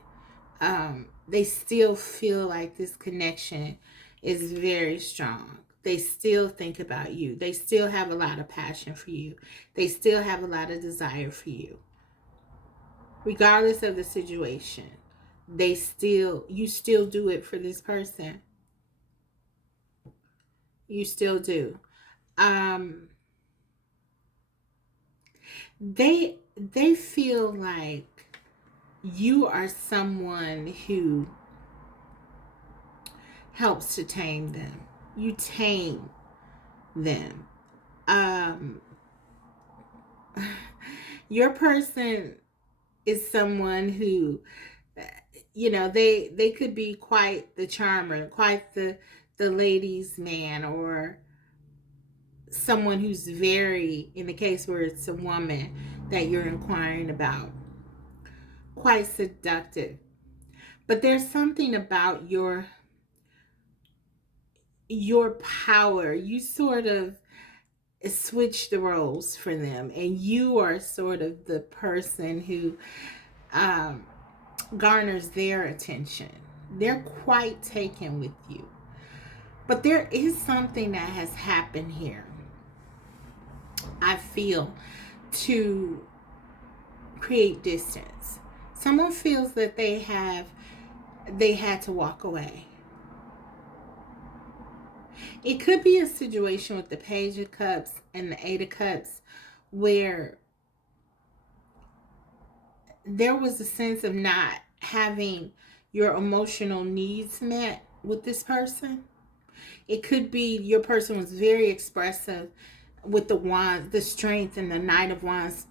they still feel like this connection is very strong. They still think about you. They still have a lot of passion for you. They still have a lot of desire for you. Regardless of the situation, you still do it for this person. You still do. They feel like you are someone who helps to tame them. You tame them. Your person is someone who, they could be quite the charmer, quite the ladies' man, or someone who's very, in the case where it's a woman that you're inquiring about, quite seductive. But there's something about your power. You sort of switch the roles for them, and you are sort of the person who garners their attention. They're quite taken with you. But there is something that has happened here, I feel, to create distance. Someone feels that they had to walk away. It could be a situation with the Page of Cups and the 8 of Cups where there was a sense of not having your emotional needs met with this person. It could be your person was very expressive with the wands, the Strength, and the Knight of Wands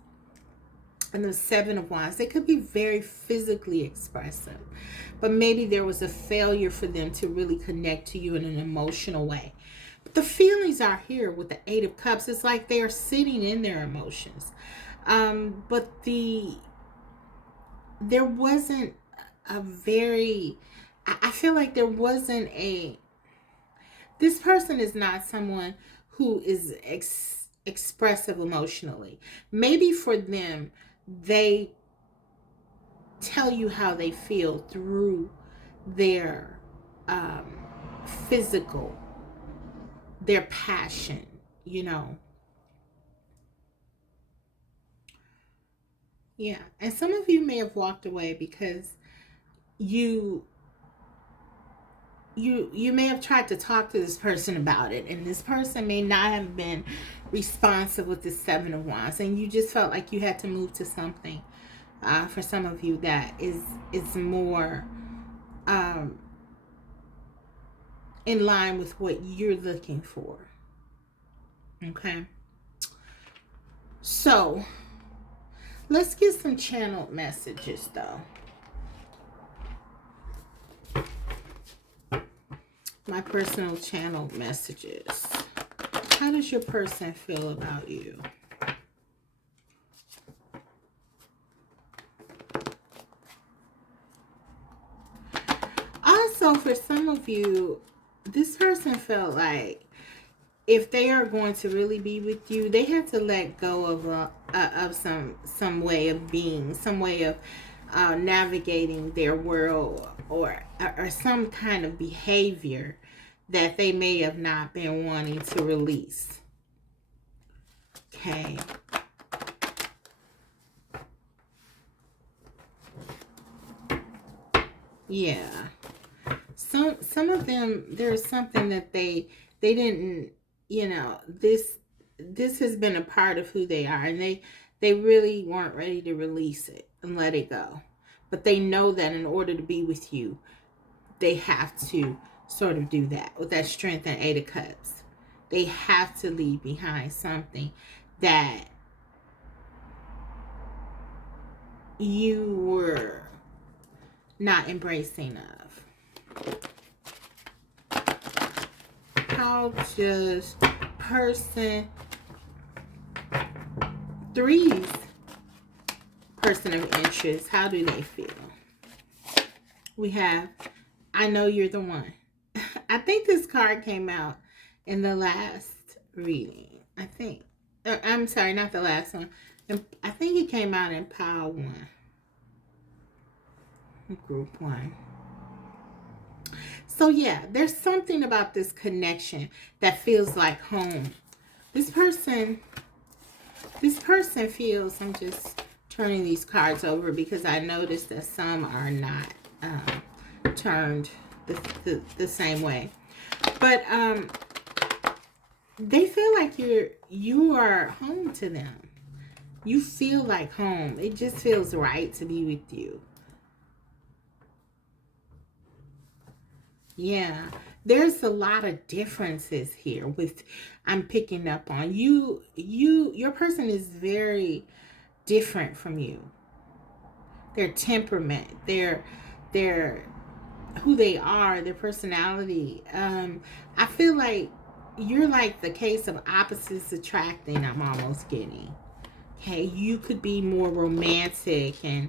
and the 7 of Wands. They could be very physically expressive, but maybe there was a failure for them to really connect to you in an emotional way. But the feelings are here with the 8 of Cups. It's like they are sitting in their emotions. But there wasn't a very, I feel like there wasn't this person is not someone who is expressive emotionally. Maybe for them, they tell you how they feel through their physical, their passion, Yeah. And some of you may have walked away because you you may have tried to talk to this person about it, and this person may not have been responsive with the Seven of Wands, and you just felt like you had to move to something. For some of you, that is more in line with what you're looking for. Okay, so let's get some channeled messages though. My personal channeled messages. How does your person feel about you? Also, for some of you, this person felt like if they are going to really be with you, they have to let go of some way of being, some way of navigating their world, or some kind of behavior that they may have not been wanting to release. Okay. Yeah. Some of them, there's something that they didn't, this has been a part of who they are, and they really weren't ready to release it and let it go. But they know that in order to be with you, they have to sort of do that with that Strength and Eight of Cups. They have to leave behind something that you were not embracing of. How does person three's person of interest, how do they feel? We have, I know you're the one. I think this card came out in the last reading. I think. I'm sorry, not the last one. I think it came out in Pile 1. Group 1. So yeah, there's something about this connection that feels like home. This person feels, I'm just turning these cards over because I noticed that some are not turned the same way. But they feel like you are home to them. You feel like home. It just feels right to be with you. Yeah, there's a lot of differences here with I'm picking up on. Your person is very different from you. Their temperament, their who they are, their personality. I feel like you're like the case of opposites attracting, I'm almost getting. Okay, you could be more romantic and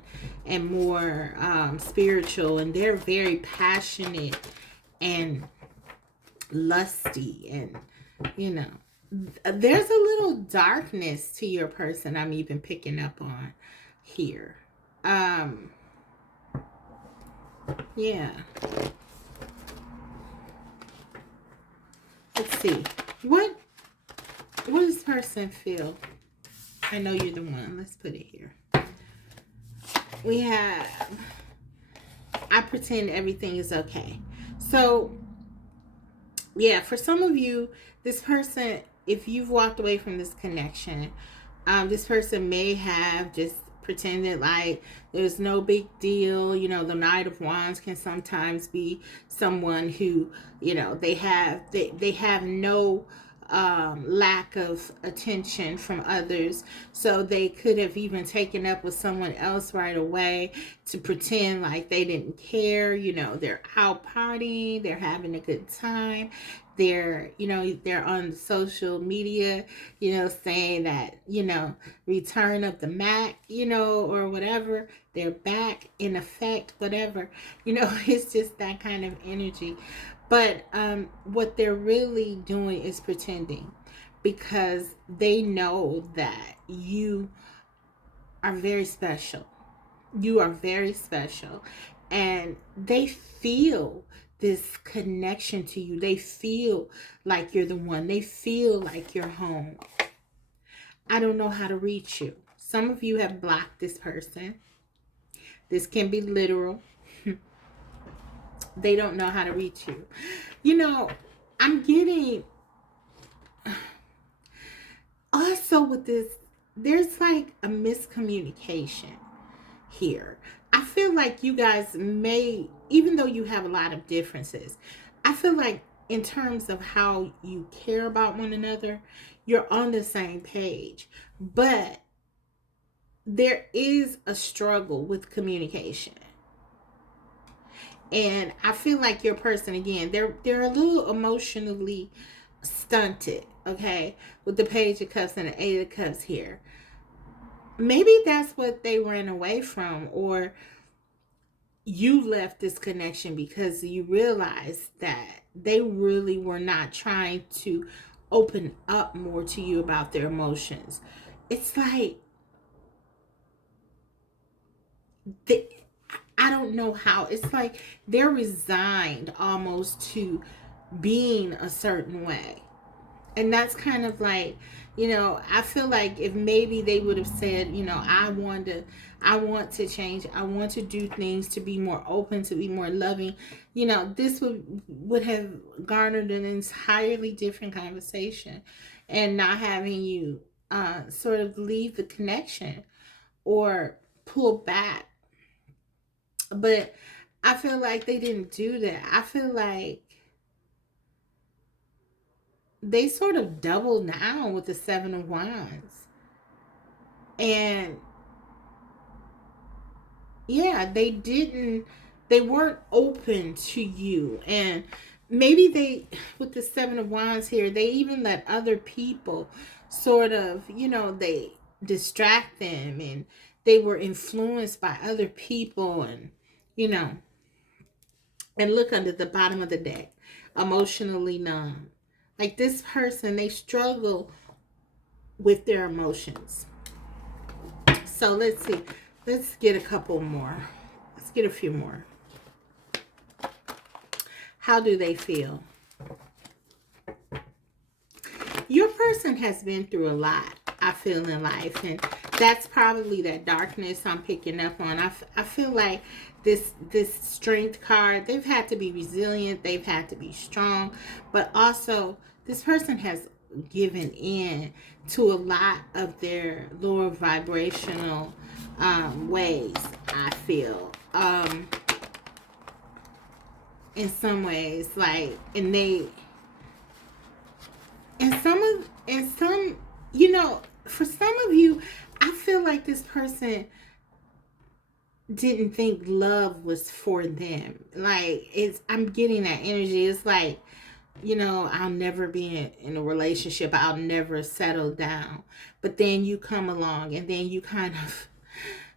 more spiritual, and they're very passionate and lusty, and there's a little darkness to your person I'm even picking up on here. Yeah. Let's see. What does this person feel? I know you're the one. Let's put it here. We have, I pretend everything is okay. So, yeah, for some of you, this person, if you've walked away from this connection, this person may have just pretended like there's no big deal. The Knight of Wands can sometimes be someone who, they have no lack of attention from others, so they could have even taken up with someone else right away to pretend like they didn't care. They're out partying, they're having a good time, they're on social media, saying that, return of the Mac, or whatever, they're back in effect, whatever, it's just that kind of energy. But what they're really doing is pretending, because they know that you are very special. You are very special. And they feel this connection to you. They feel like you're the one. They feel like you're home. I don't know how to reach you. Some of you have blocked this person. This can be literal. they don't know how to reach you. You know, I'm getting also with this, there's like a miscommunication here. I feel like you guys may, even though you have a lot of differences, I feel like in terms of how you care about one another, you're on the same page. But there is a struggle with communication. And I feel like your person, again, they're a little emotionally stunted, okay, with the Page of Cups and the Eight of Cups here. Maybe that's what they ran away from, or you left this connection because you realized that they really were not trying to open up more to you about their emotions. It's like they, I don't know how. It's like they're resigned almost to being a certain way. And that's kind of like, I feel like if maybe they would have said, I want to change, I want to do things to be more open, to be more loving, this would have garnered an entirely different conversation, and not having you sort of leave the connection or pull back. But I feel like they didn't do that. I feel like they sort of doubled down with the Seven of Wands. And yeah, they weren't open to you. And maybe with the Seven of Wands here, they even let other people sort of, they distract them, and they were influenced by other people, and, you know, and look under the bottom of the deck, emotionally numb. Like this person, they struggle with their emotions. So let's see. Let's get a couple more. Let's get a few more. How do they feel? Your person has been through a lot, I feel, in life. And that's probably that darkness I'm picking up on. I feel like this strength card, they've had to be resilient. They've had to be strong. But also, this person has given in to a lot of their lower vibrational ways, I feel. In some ways, like, and they, and some, for some of you, I feel like this person didn't think love was for them. Like, I'm getting that energy. It's like, I'll never be in a relationship. I'll never settle down. But then you come along, and then you kind of,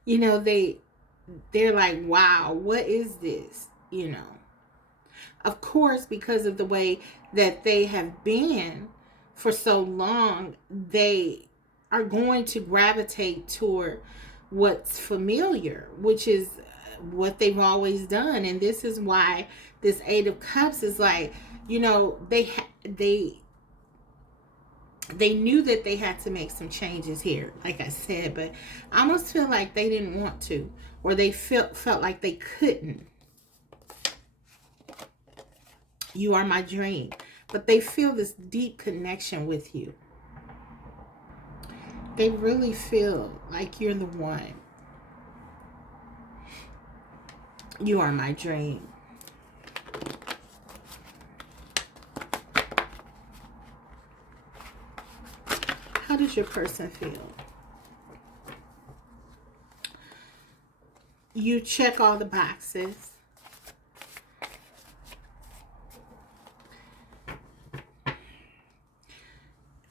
they're like, wow, what is this? Of course, because of the way that they have been for so long, they are going to gravitate toward what's familiar, which is what they've always done. And this is why this Eight of Cups is like, they knew that they had to make some changes here, like I said, but I almost feel like they didn't want to, or they felt like they couldn't. You are my dream. But they feel this deep connection with you. They really feel like you're the one. You are my dream. How does your person feel? You check all the boxes.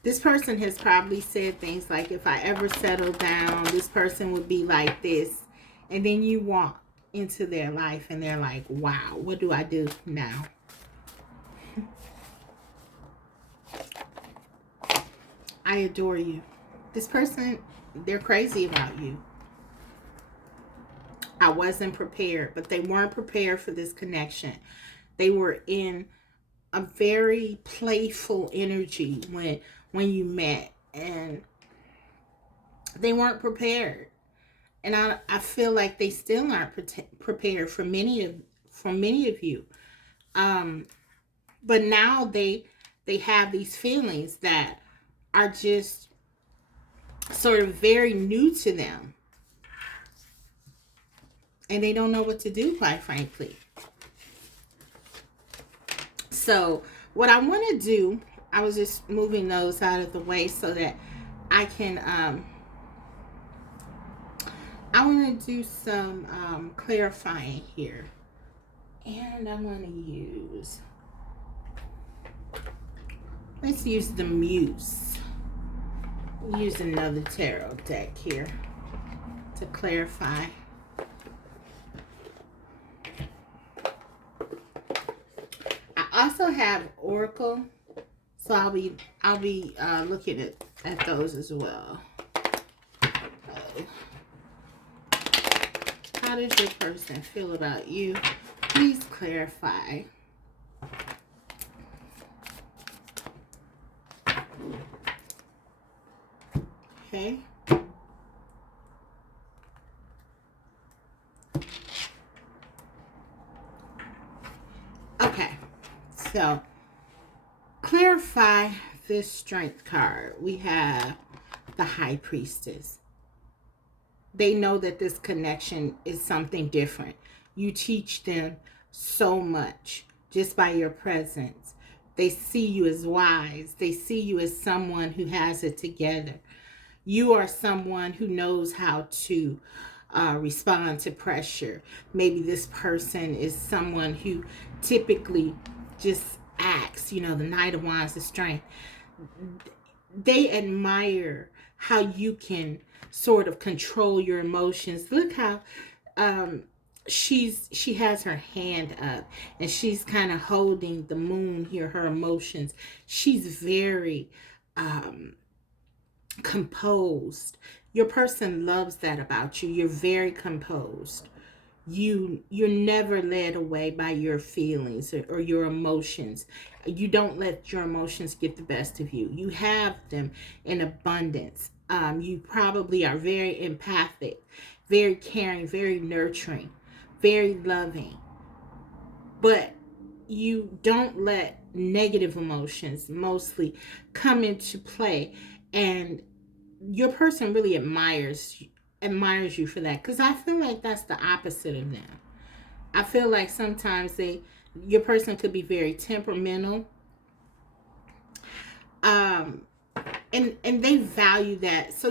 This person has probably said things like, if I ever settle down, this person would be like this. And then you walk into their life and they're like, wow, what do I do now? I adore you. This person, they're crazy about you. I wasn't prepared, but they weren't prepared for this connection. They were in a very playful energy when you met, and they weren't prepared. And I feel like they still aren't prepared for for many of you. But now they have these feelings that are just sort of very new to them, and they don't know what to do, quite frankly. So what I want to do, I was just moving those out of the way so that I can I want to do some clarifying here. And I'm going to let's use the Muse. Use another tarot deck here to clarify. I also have Oracle, so I'll be looking at those as well. How does your person feel about you? Please clarify. Okay. Okay. So, clarify this strength card. We have the High Priestess. They know that this connection is something different. You teach them so much just by your presence. They see you as wise. They see you as someone who has it together. You are someone who knows how to respond to pressure. Maybe this person is someone who typically just acts, the Knight of Wands, the strength. They admire how you can sort of control your emotions. Look how she has her hand up and she's kind of holding the moon here, her emotions. She's very composed. Your person loves that about you. You're very composed. You're never led away by your feelings or your emotions. You don't let your emotions get the best of you. You have them in abundance. You probably are very empathic, very caring, very nurturing, very loving. But you don't let negative emotions mostly come into play, and your person really admires you for that, because I feel like that's the opposite of them. I feel like sometimes your person could be very temperamental, and they value that. So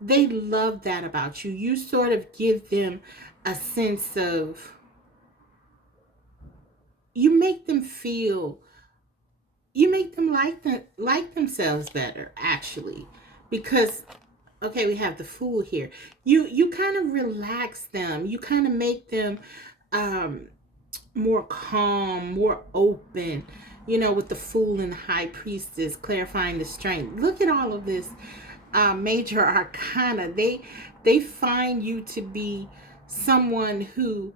they love that about you. You sort of give them a sense of, you make them like themselves better, actually, because okay, we have the Fool here. You kind of relax them. You kind of make them more calm, more open, with the Fool and the High Priestess, clarifying the strength. Look at all of this major arcana. They find you to be someone who,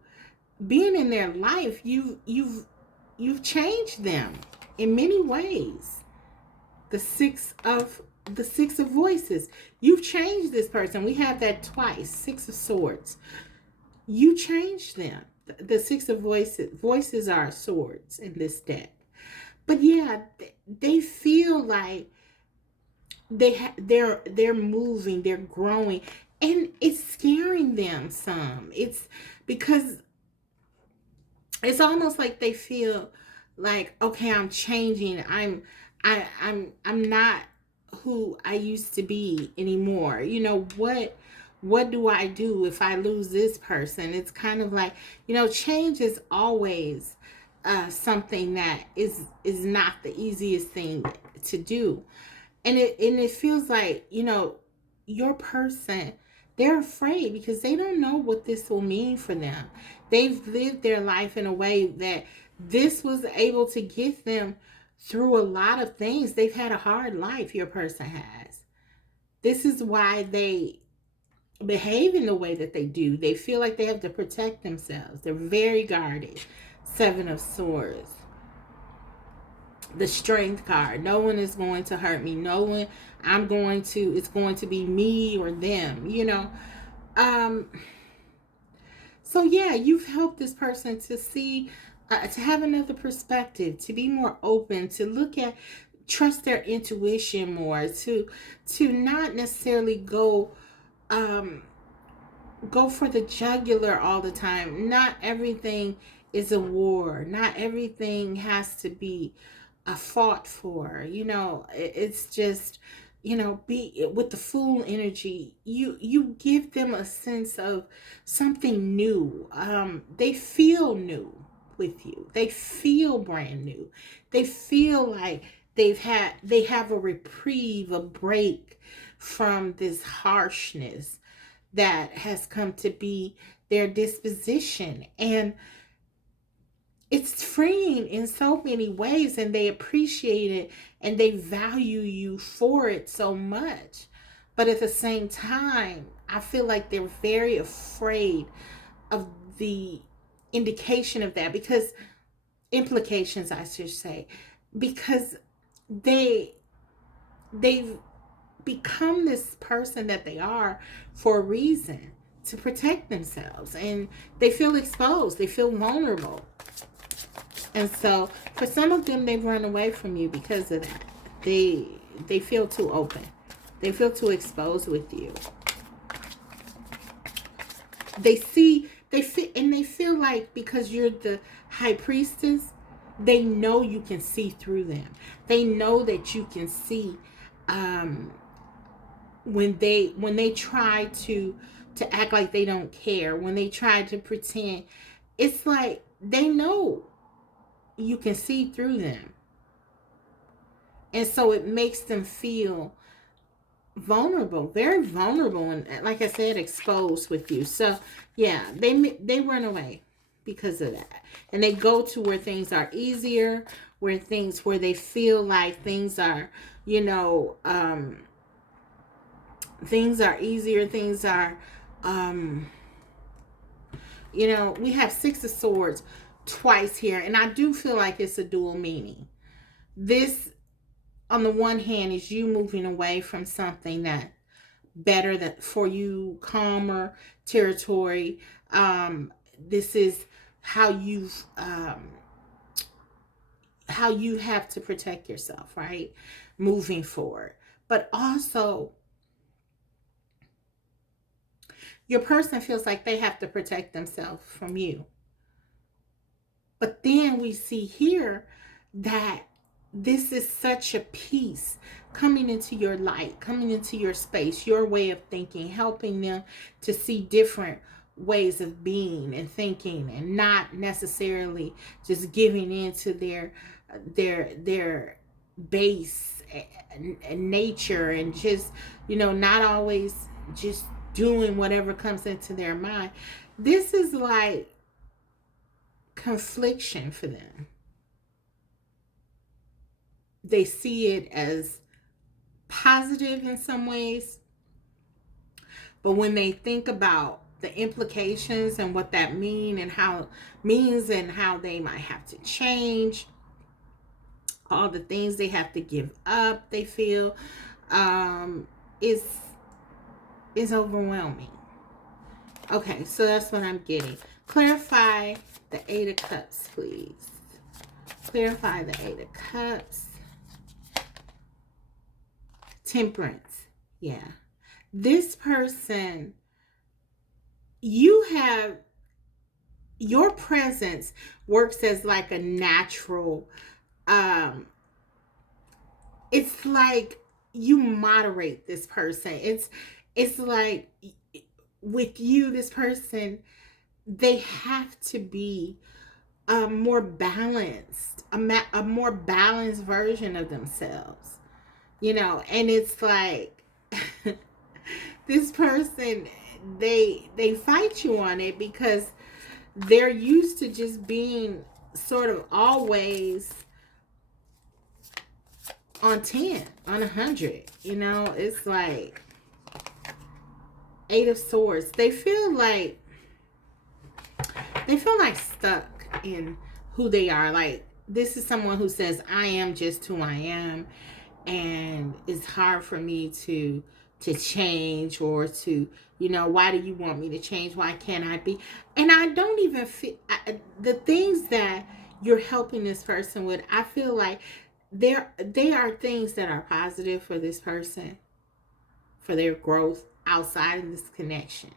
being in their life, you've changed them in many ways. The six of voices. You've changed this person. We have that twice. Six of Swords. You changed them. The Six of Voices are swords in this deck. But yeah, they feel like they're moving, they're growing, and it's scaring them some. It's because it's almost like they feel like, okay, I'm changing. I'm not who I used to be anymore. What do I do if I lose this person? It's kind of like, change is always something that is not the easiest thing to do. And it feels like, your person, they're afraid because they don't know what this will mean for them. They've lived their life in a way that this was able to get them through a lot of things. They've had a hard life, your person has. This is why they behave in the way that they do. They feel like they have to protect themselves. They're very guarded. Seven of Swords. The Strength card. No one is going to hurt me. No one, it's going to be me or them, So yeah, you've helped this person to see, to have another perspective, to be more open, to look at, trust their intuition more, to not necessarily um go for the jugular all the time. Not everything is a war. Not everything has to be a fought for. It's just, be with the full energy. You give them a sense of something new. They feel new with you. They feel brand new. They feel like they have a reprieve, a break from this harshness that has come to be their disposition. And it's freeing in so many ways, and they appreciate it and they value you for it so much. But at the same time, I feel like they're very afraid of the indication of that, because implications, I should say, because they they've become this person that they are for a reason, to protect themselves, and they feel exposed, they feel vulnerable. And so for some of them, they've run away from you because of that. They feel too open, they feel too exposed with you. They feel like, because you're the high priestess, they know you can see through them. They know that you can see, when they try to act like they don't care, when they try to pretend. It's like they know you can see through them, and so it makes them feel vulnerable, very vulnerable, and, like I said, exposed with you. So yeah, they run away because of that, and they go to where things are easier, where they feel like things are, things are easier, things are, we have Six of Swords twice here, and I do feel like it's a dual meaning. This, on the one hand, is you moving away from something that better, that for you, calmer territory. This is how you have to protect yourself, right? Moving forward. But also, your person feels like they have to protect themselves from you. But then we see here that this is such a peace coming into your light, coming into your space, your way of thinking, helping them to see different ways of being and thinking, and not necessarily just giving into their base and nature, and just, not always just doing whatever comes into their mind. This is like confliction for them. They see it as positive in some ways, but when they think about the implications and what that means and how they might have to change, all the things they have to give up, they feel, is overwhelming. Okay, so that's what I'm getting. Clarify the Eight of Cups, please. Clarify the Eight of Cups. Temperance. Yeah. This person, your presence works as like a natural, it's like you moderate this person. It's like, with you, this person, they have to be more balanced, a more balanced version of themselves, and it's like, this person, they fight you on it, because they're used to just being sort of always on 10, on 100. It's like Eight of Swords. They feel like stuck in who they are. Like, this is someone who says, I am just who I am, and it's hard for me to to change, or to, why do you want me to change? Why can't I be? And I don't even feel the things that you're helping this person with. I feel like they are things that are positive for this person, for their growth outside of this connection.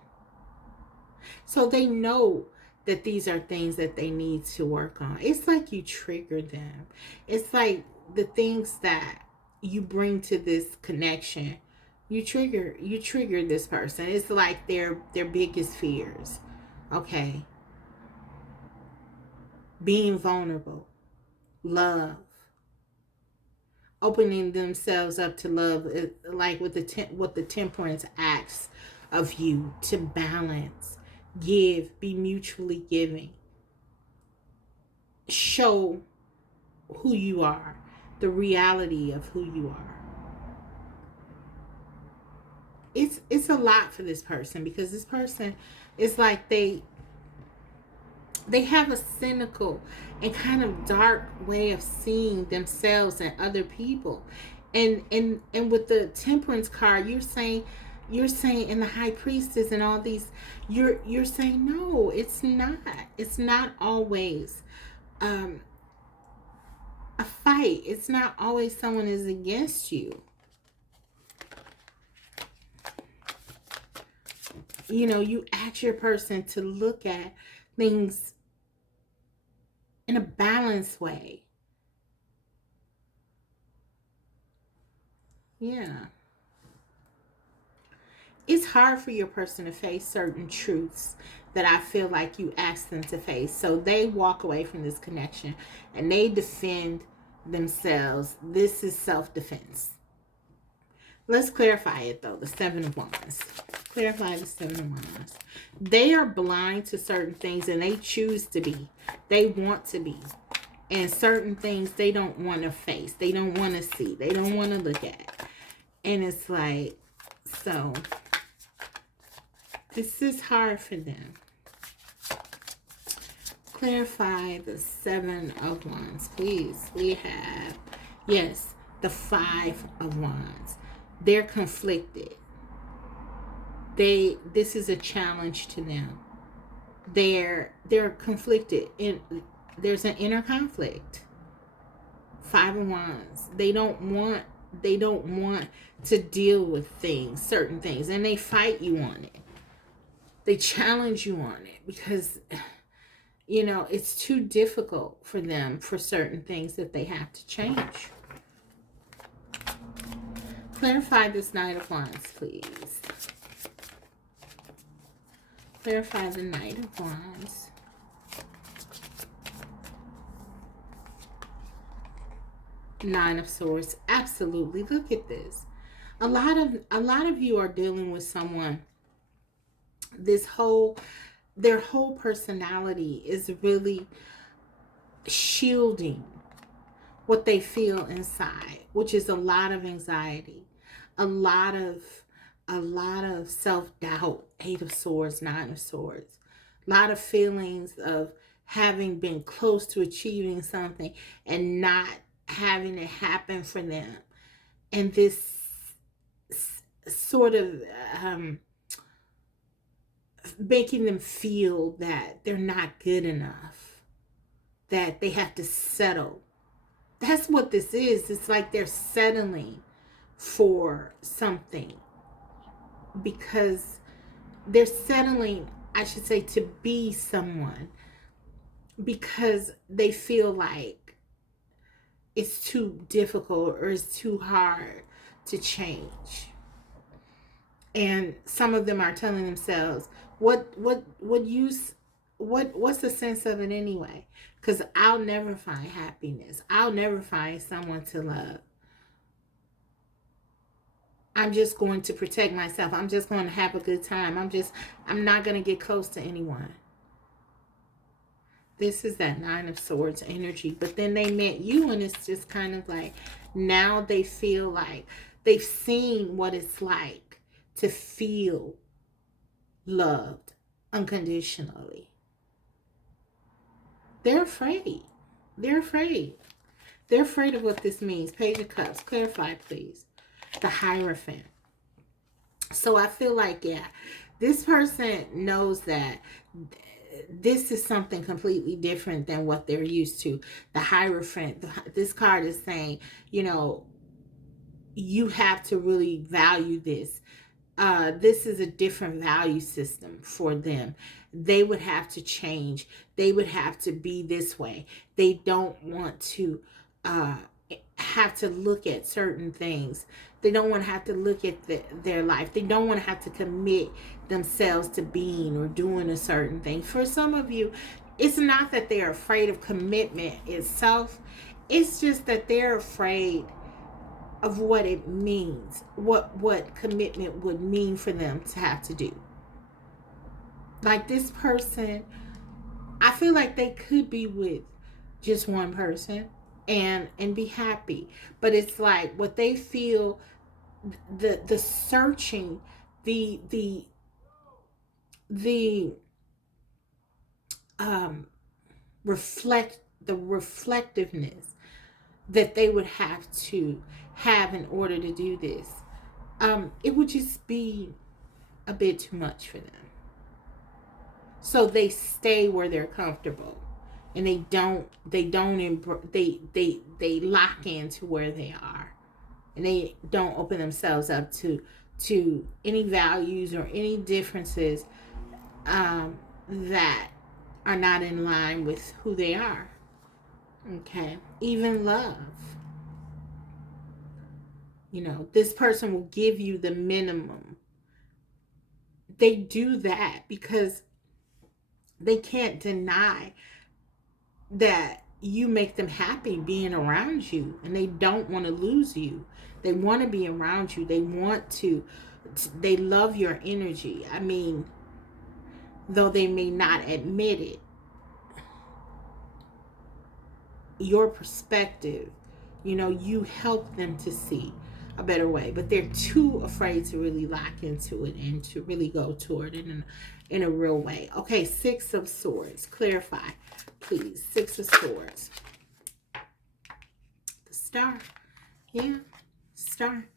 So they know that these are things that they need to work on. It's like you trigger them. It's like the things that you bring to this connection, you trigger this person. It's like their biggest fears. Okay. Being vulnerable, love, opening themselves up to love, like with what the temperance acts of you, to balance, give, be mutually giving, show who you are, the reality of who you are. It's a lot for this person, because this person is like they have a cynical and kind of dark way of seeing themselves and other people. And with the temperance card, you're saying, and the high priestess and all these, you're saying, no, it's not always a fight. It's not always someone is against you. You ask your person to look at things in a balanced way. Yeah. It's hard for your person to face certain truths that I feel like you ask them to face. So they walk away from this connection and they defend themselves. This is self-defense. Let's clarify it though. The Seven of Wands. Clarify the Seven of Wands. They are blind to certain things, and they choose to be. They want to be. And certain things they don't want to face. They don't want to see. They don't want to look at. And it's like, so this is hard for them. Clarify the Seven of Wands, please. We have, yes, the Five of Wands. They're conflicted. This is a challenge to them. They're conflicted, and there's an inner conflict. Five of Wands. They don't want to deal with certain things, and they fight you on it. They challenge you on it because it's too difficult for them, for certain things that they have to change. Clarify this Knight of Wands, please. Clarify the Knight of Wands. Nine of Swords. Absolutely. Look at this. A lot of you are dealing with someone. Their whole personality is really shielding what they feel inside, which is a lot of anxiety, a lot of self-doubt. Eight of Swords, Nine of Swords. A lot of feelings of having been close to achieving something and not having it happen for them. And this sort of making them feel that they're not good enough, that they have to settle. That's what this is. It's like they're settling for something, because they're settling, I should say, to be someone, because they feel like it's too difficult or it's too hard to change. And some of them are telling themselves, what's the sense of it anyway? Because I'll never find happiness. I'll never find someone to love. I'm just going to protect myself. I'm just going to have a good time. I'm not going to get close to anyone. This is that Nine of Swords energy. But then they met you, and it's just kind of like, now they feel like they've seen what it's like to feel loved unconditionally. They're afraid. They're afraid. They're afraid of what this means. Page of Cups. Clarify, please. The Hierophant. So I feel like, yeah, this person knows that this is something completely different than what they're used to. The Hierophant, this card is saying, you know, you have to really value this. This is a different value system for them. They would have to change. They would have to be this way. They don't want to uh, have to look at certain things. They don't want to have to look at their life. They don't want to have to commit themselves to being or doing a certain thing. For some of you, it's not that they're afraid of commitment itself. It's just that they're afraid of what it means, what commitment would mean for them to have to do. Like this person, I feel like they could be with just one person and be happy, but it's like what they feel, the searching, the the um the reflectiveness that they would have to have in order to do this. It would just be a bit too much for them. So they stay where they're comfortable, and they lock into where they are, and they don't open themselves up to any values or any differences that are not in line with who they are. Okay, even love. You know, this person will give you the minimum. They do that because they can't deny that you make them happy being around you, and they don't want to lose you. They want to be around you. They want to they love your energy. I mean, though they may not admit it, your perspective, you know, you help them to see a better way, but they're too afraid to really lock into it and to really go toward it in a real way. Okay, Six of Swords. Clarify, please. Six of Swords. The Star. Yeah, Star.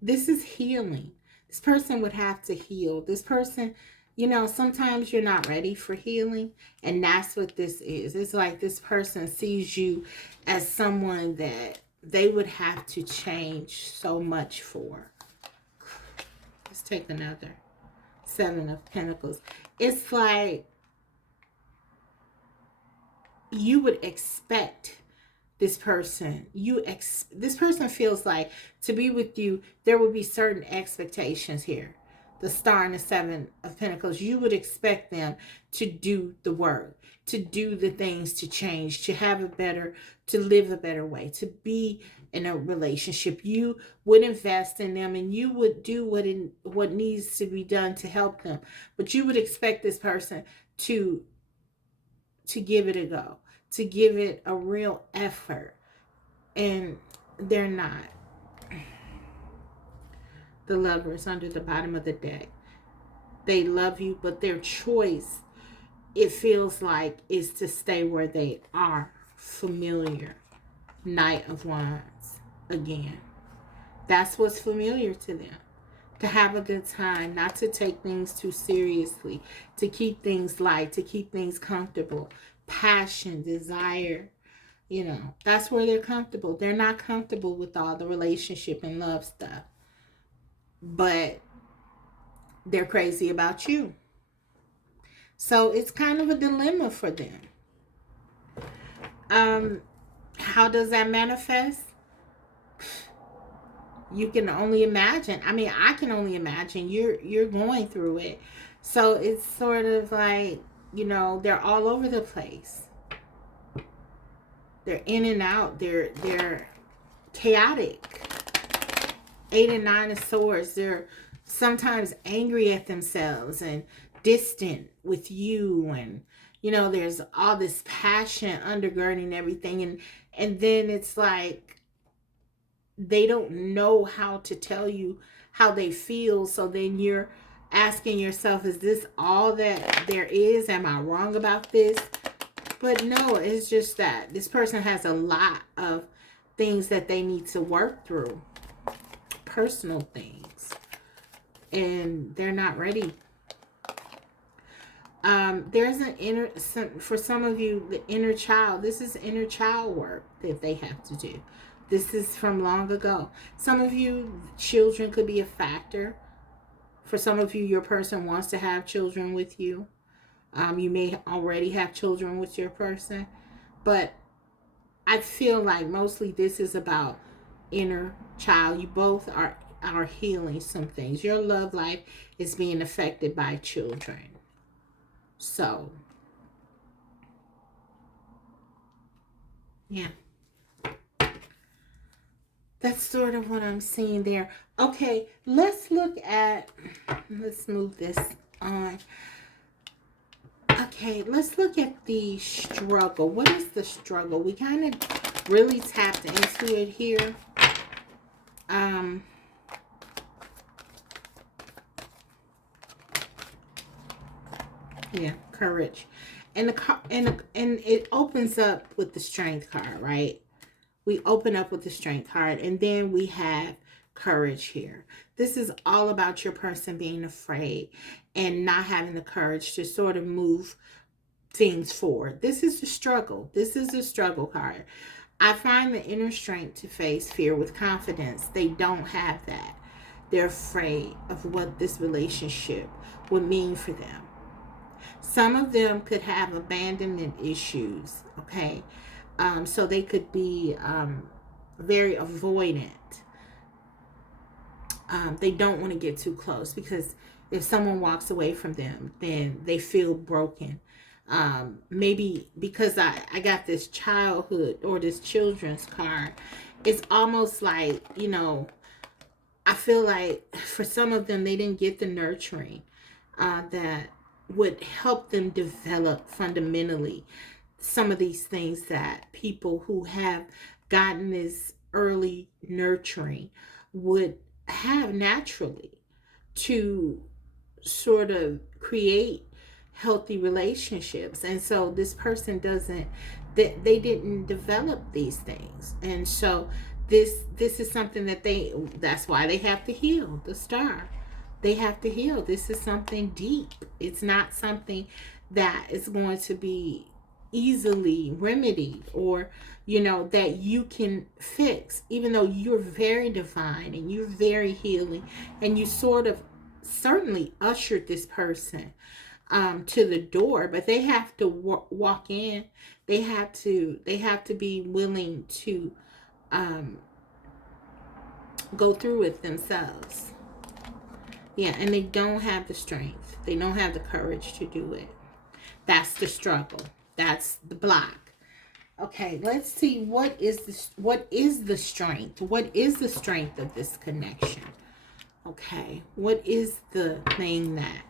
This is healing. This person would have to heal. This person, you know, sometimes you're not ready for healing, and that's what this is. It's like this person sees you as someone that they would have to change so much for. Let's take another. Seven of Pentacles. It's like you would expect this person, this person feels like to be with you, there will be certain expectations here. The Star and the Seven of Pentacles, you would expect them to do the work, to do the things, to change, to have a better, to live a better way, to be in a relationship. You would invest in them, and you would do what needs to be done to help them. But you would expect this person to give it a go, to give it a real effort, and they're not. The Lovers under the bottom of the deck. They love you, but their choice, it feels like, is to stay where they are. Familiar. Knight of Wands again. That's what's familiar to them. To have a good time, not to take things too seriously, to keep things light, to keep things comfortable. Passion, desire, you know, that's where they're comfortable. They're not comfortable with all the relationship and love stuff, but they're crazy about you. So it's kind of a dilemma for them. How does that manifest? You can only imagine. I mean, I can only imagine. You're going through it. So it's sort of like, you know, they're all over the place. They're in and out. They're chaotic. 8 and 9 of Swords. They're sometimes angry at themselves and distant with you, and you know, there's all this passion undergirding everything, and then it's like they don't know how to tell you how they feel. So then you're asking yourself, is this all that there is? Am I wrong about this? But no, it's just that this person has a lot of things that they need to work through. Personal things. and they're not ready. There's for some of you, the inner child. This is inner child work that they have to do. This is from long ago. Some of you, children could be a factor. For some of you, your person wants to have children with you. You may already have children with your person, but I feel like mostly this is about inner child. You both are healing some things. Your love life is being affected by children. So, yeah. That's sort of what I'm seeing there. Okay, let's move this on. Okay, let's look at the struggle. What is the struggle? We kind of really tapped into it here. Yeah, courage. And and it opens up with the strength card, right? We open up with the strength card, and then we have courage here. This is all about your person being afraid and not having the courage to sort of move things forward. This is the struggle. This is the struggle card. I find the inner strength to face fear with confidence. They don't have that. They're afraid of what this relationship would mean for them. Some of them could have abandonment issues, okay? So they could be very avoidant. They don't want to get too close because if someone walks away from them, then they feel broken. Maybe because I got this childhood or this children's card, it's almost like, I feel like for some of them, they didn't get the nurturing that would help them develop fundamentally some of these things that people who have gotten this early nurturing would have naturally to sort of create healthy relationships. And so this person doesn't, they didn't develop these things. And so this is something that's why they have to heal. The star, they have to heal. This is something deep. It's not something that is going to be easily remedied or that you can fix, even though you're very divine and you're very healing, and you sort of certainly ushered this person to the door, but they have to walk in. They have to be willing to go through it themselves. Yeah, and they don't have the strength. They don't have the courage to do it. That's the struggle. That's the block. Okay, let's see what is the strength? What is the strength of this connection? Okay, what is the thing that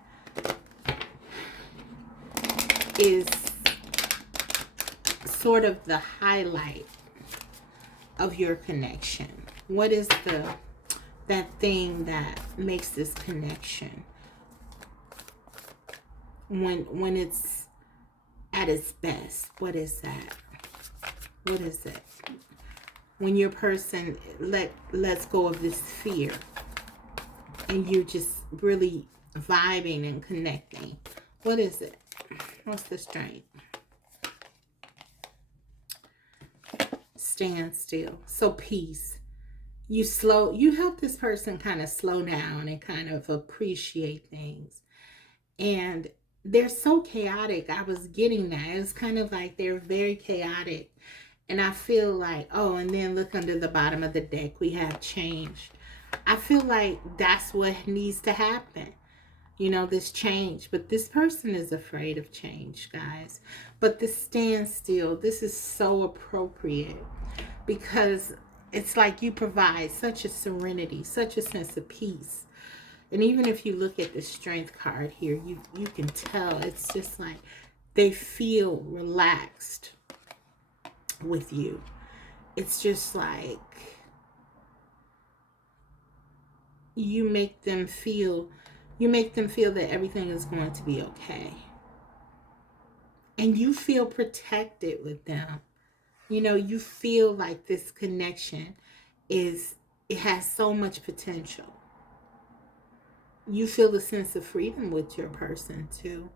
is sort of the highlight of your connection? What is that thing that makes this connection when it's at its best? What is that? What is it? When your person lets go of this fear and you're just really vibing and connecting. What is it? What's the strength? Stand still. So peace. You help this person kind of slow down and kind of appreciate things. And they're so chaotic. I was getting that. It's kind of like they're very chaotic. And I feel like, oh, and then look under the bottom of the deck, we have changed. I feel like that's what needs to happen. This change. But this person is afraid of change, guys. But this standstill, this is so appropriate because it's like you provide such a serenity, such a sense of peace. And even if you look at the strength card here, you can tell it's just like they feel relaxed with you. It's just like you make them feel that everything is going to be okay. And you feel protected with them. You feel like this connection it has so much potential. you feel the sense of freedom with your person too.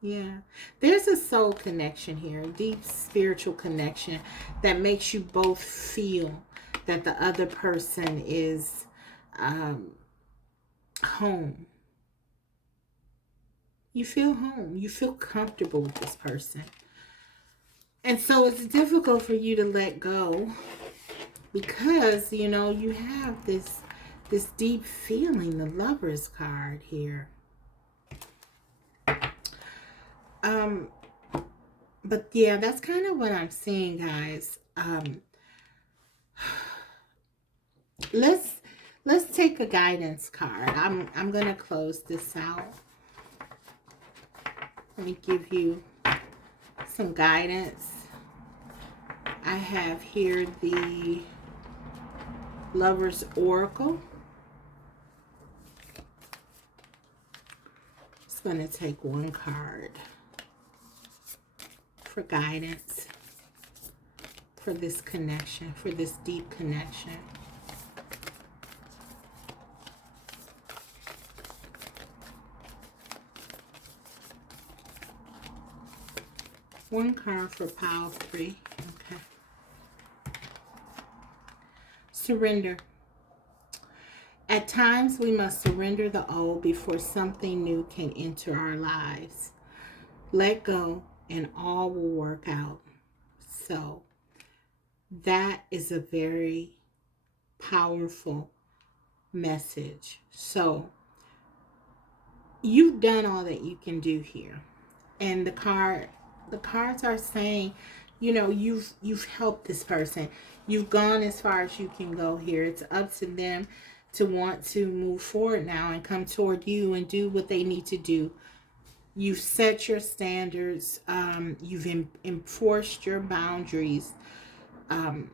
Yeah. There's a soul connection here, a deep spiritual connection that makes you both feel that the other person is um, home. You feel home. You feel comfortable with this person. And so it's difficult for you to let go because, you know, you have this deep feeling, the Lover's card here. Um but yeah, that's kind of what I'm seeing, guys. Let's take a guidance card. I'm going to close this out. Let me give you some guidance. I have here the Lover's Oracle. Just going to take one card for guidance for this connection, for this deep connection. One card for pile 3. Okay. Surrender. At times, we must surrender the old before something new can enter our lives. Let go and all will work out. So, that is a very powerful message. So, you've done all that you can do here. And the cards are saying, you know, you've helped this person. You've gone as far as you can go here. It's up to them to want to move forward now and come toward you and do what they need to do. You've set your standards. You've enforced your boundaries. And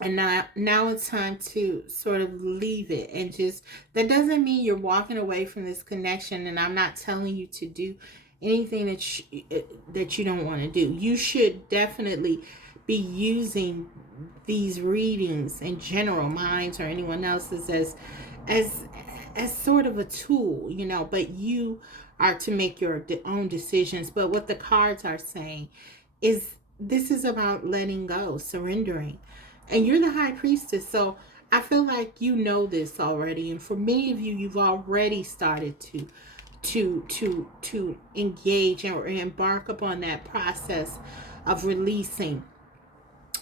now it's time to sort of leave it. And just, that doesn't mean you're walking away from this connection. And I'm not telling you to do anything that you don't want to do. You should definitely be using these readings in general, mine's or anyone else's, as sort of a tool, you know, but you are to make your own decisions. But what the cards are saying is this is about letting go, surrendering. And you're the high priestess, so I feel like you know this already. And for many of you, you've already started to engage or embark upon that process of releasing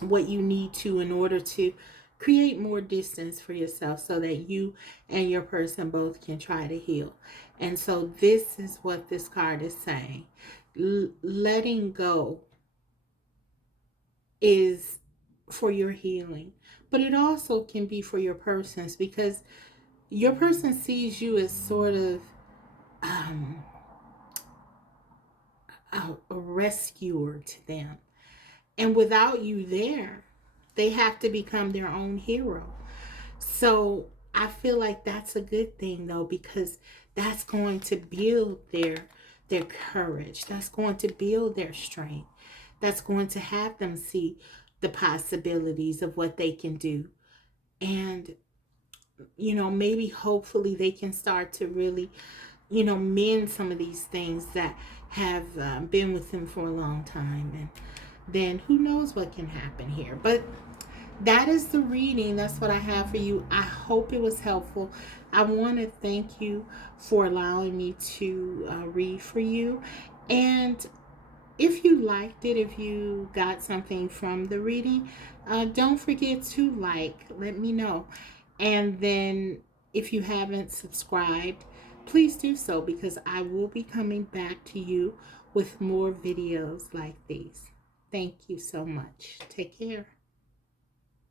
what you need to in order to create more distance for yourself so that you and your person both can try to heal. And so this is what this card is saying. Letting go is for your healing, but it also can be for your person's, because your person sees you as sort of a rescuer to them. And without you there, they have to become their own hero. So I feel like that's a good thing, though, because that's going to build their courage. That's going to build their strength. That's going to have them see the possibilities of what they can do. And, you know, maybe hopefully they can start to really, you know, mend some of these things that have been with them for a long time. And then who knows what can happen here. But that is the reading. That's what I have for you. I hope it was helpful. I want to thank you for allowing me to read for you. And if you liked it, if you got something from the reading, don't forget to let me know. And then if you haven't subscribed, please do so, because I will be coming back to you with more videos like these. Thank you so much. Take care.